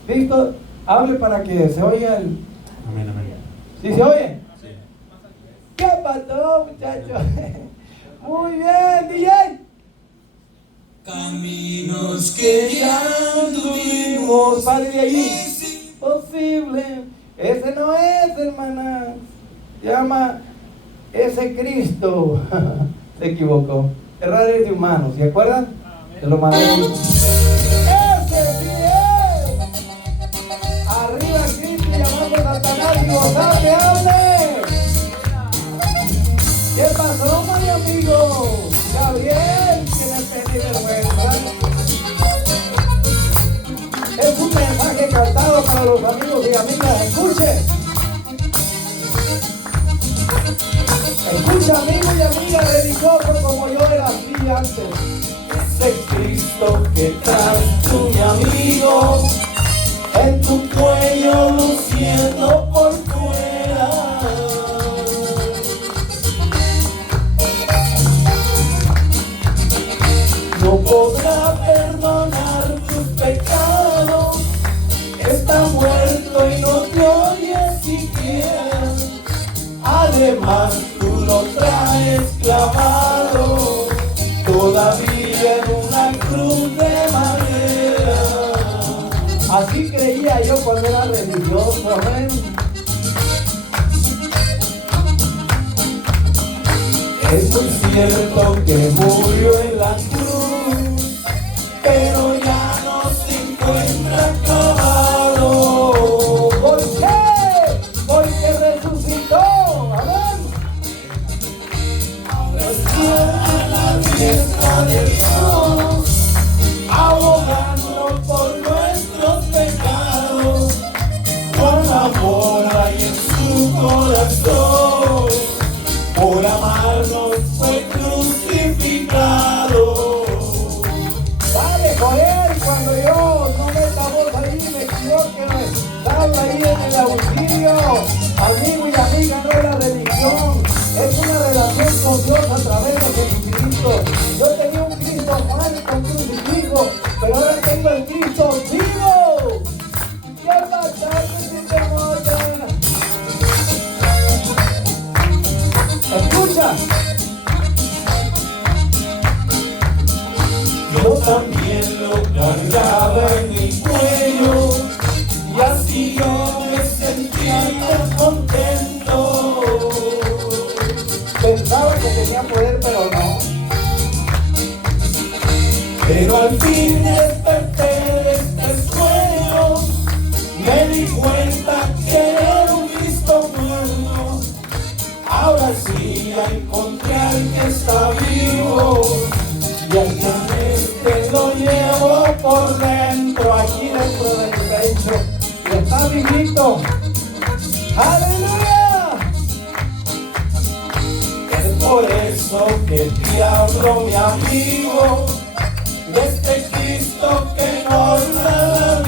Cristo, hable para que se oiga el... Amén, amén. ¿Sí se oye? Sí. ¿Qué pasó, muchachos? Muy bien, DJ. Caminos que ya Tuvimos, padre de allí. Posible. Ese no es, hermana. Se llama ese Cristo. Se equivocó. Errar es de humanos, ¿se acuerdan? Se lo mandé. Ese sí es. Arriba Cristo y abajo Satanás y gozate, hable. ¿Qué pasó, mi amigo? Gabriel, tiene pena y vergüenza. Es un mensaje cantado para los amigos y amigas. Escuche. Escucha, amigo y amiga religioso, como yo era así antes. Ese Cristo que traes tú, mi amigo, en tu cuello luciendo por fuera. No podrá perdonar tus pecados, está muerto y no te oye siquiera. Además tú lo traes clavado, todavía en una cruz de madera. Así creía yo cuando era religioso, amén. Es muy cierto que murió en la cruz, pero ya no se encuentra clavado. ¿Por qué? Porque resucitó, amén. Ahora está la fiesta de Dios, abogando por nuestros pecados, con amor hay en su corazón, por amarnos fue crucificado. Dale, Joel, cuando yo no meta voz ahí, me equivoque, dale ahí en el auxilio. Amigo y amiga, no es la religión, es una relación con Dios a través de Jesucristo. Yo tenía un Cristo muerto, un crucifijo, pero ahora tengo el Cristo vivo. ¿Qué pasa? Escucha. Yo también lo cargaba en mi cuello y así yo me sentía tan contento. Pensaba que tenía poder, pero no. Pero al fin desperté de este sueño, me di cuenta que era un Cristo muerto. Ahora sí ya encontré al que está vivo, y al que lo llevo por dentro, aquí dentro del pecho, y está vivito. ¡Aleluya! Es por eso que te hablo, mi amigo, de este Cristo que nos da la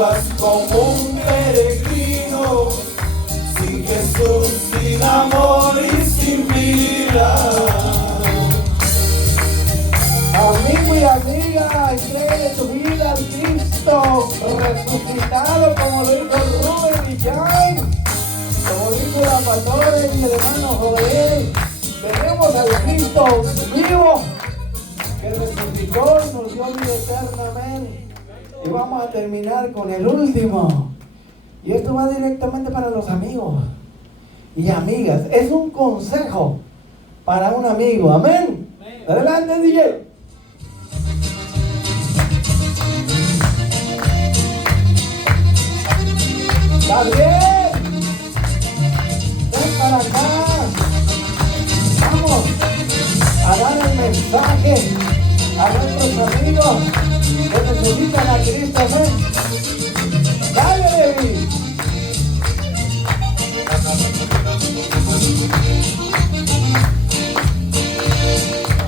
vivas como un peregrino, sin Jesús, sin amor y sin vida. Amigo y amiga, entregue tu vida al Cristo resucitado, como lo hizo Rubén Millán, como dijo la pastora y el hermano Joel. Tenemos al Cristo vivo que resucitó y nos dio vida eternamente. Y vamos a terminar con el último. Y esto va directamente para los amigos y amigas. Es un consejo para un amigo. Amén. Adelante, DJ. Gabriel, ven para acá. Vamos a dar el mensaje a nuestros amigos que necesitan a Cristo. Ven. Dale, David.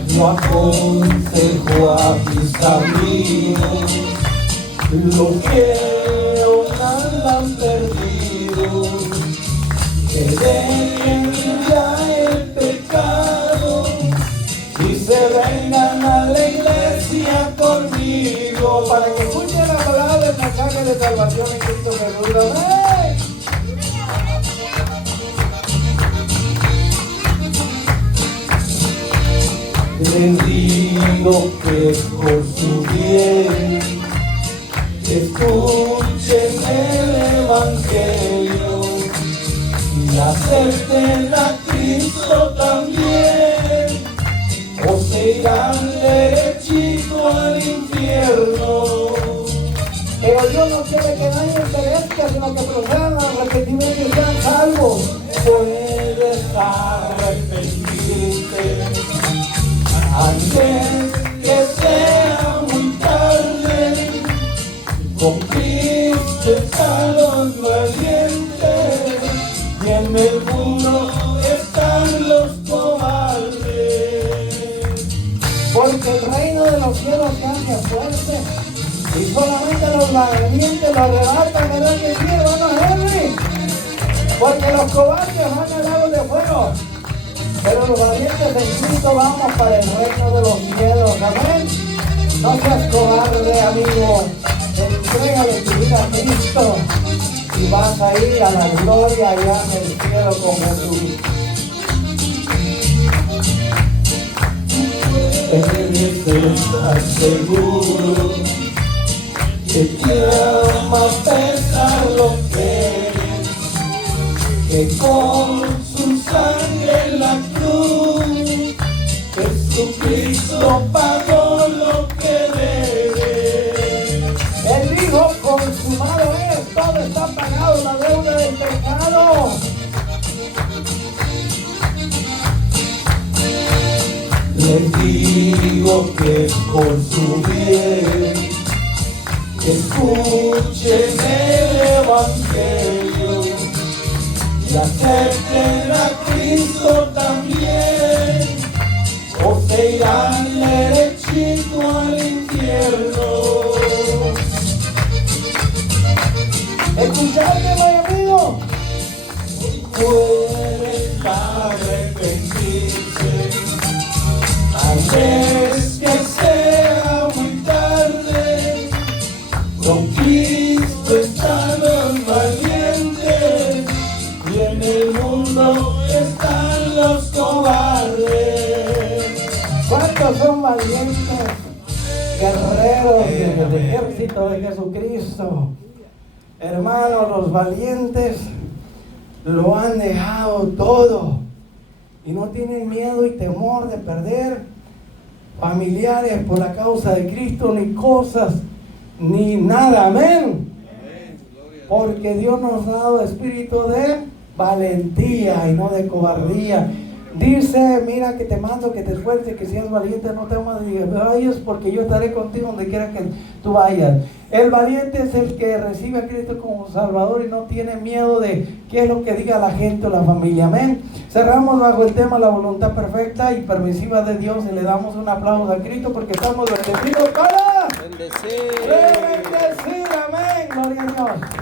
Yo aconsejo a mis amigos, los que aún andan perdidos, que dejen ya el pecado y se vengan a la iglesia conmigo, para que escuchen la palabra del mensaje de salvación en Cristo Jesús. ¡Amén! Les digo que es por su bien, escuchen el Evangelio y acepten a Cristo también, o se irán derechito al infierno. Pero Dios no quiere que nadie perezca, sino que procedan al arrepentimiento y sean salvos. Puedes arrepentirte antes que sea muy tarde. Con Cristo están los valientes y en el mundo están los cobardes. Porque el reino de los cielos se hace fuerte y solamente los valientes lo arrebatan, ¿verdad que sí, hermano Henry? Porque los cobardes van al lago de fuego, pero los valientes en Cristo vamos para el reino de los cielos. Amén. No seas cobarde, amigo. Entrégale tu vida a Cristo y vas a ir a la gloria allá en el cielo con Jesús. Debes estar seguro que te ama a pesar lo que con su sangre en la cruz Jesucristo pagó lo que debe. Él dijo, consumado es, todo está pagado, la deuda del pecado. Les digo que es por su bien, escuchen el Evangelio y acepten a Cristo también, o se irán derechito al infierno. ¿Escuchaste, mi amigo? Pueden arrepentirse antes que sea muy tarde. Con Cristo están los valientes y en el mundo están los cobardes. ¿Cuántos son valientes? Guerreros del ejército de Jesucristo. Hermanos, los valientes lo han dejado todo y no tienen miedo y temor de perder familiares por la causa de Cristo, ni cosas, ni nada. Amén. Porque Dios nos ha dado espíritu de valentía y no de cobardía. Dice, mira que te mando que te esfuerces, que seas valiente, no temas ni vayas, porque yo estaré contigo donde quiera que tú vayas. El valiente es el que recibe a Cristo como Salvador y no tiene miedo de qué es lo que diga la gente o la familia. Amén. Cerramos bajo el tema la voluntad perfecta y permisiva de Dios y le damos un aplauso a Cristo porque estamos bendecidos para bendecir. Bendecir, amén. Gloria a Dios.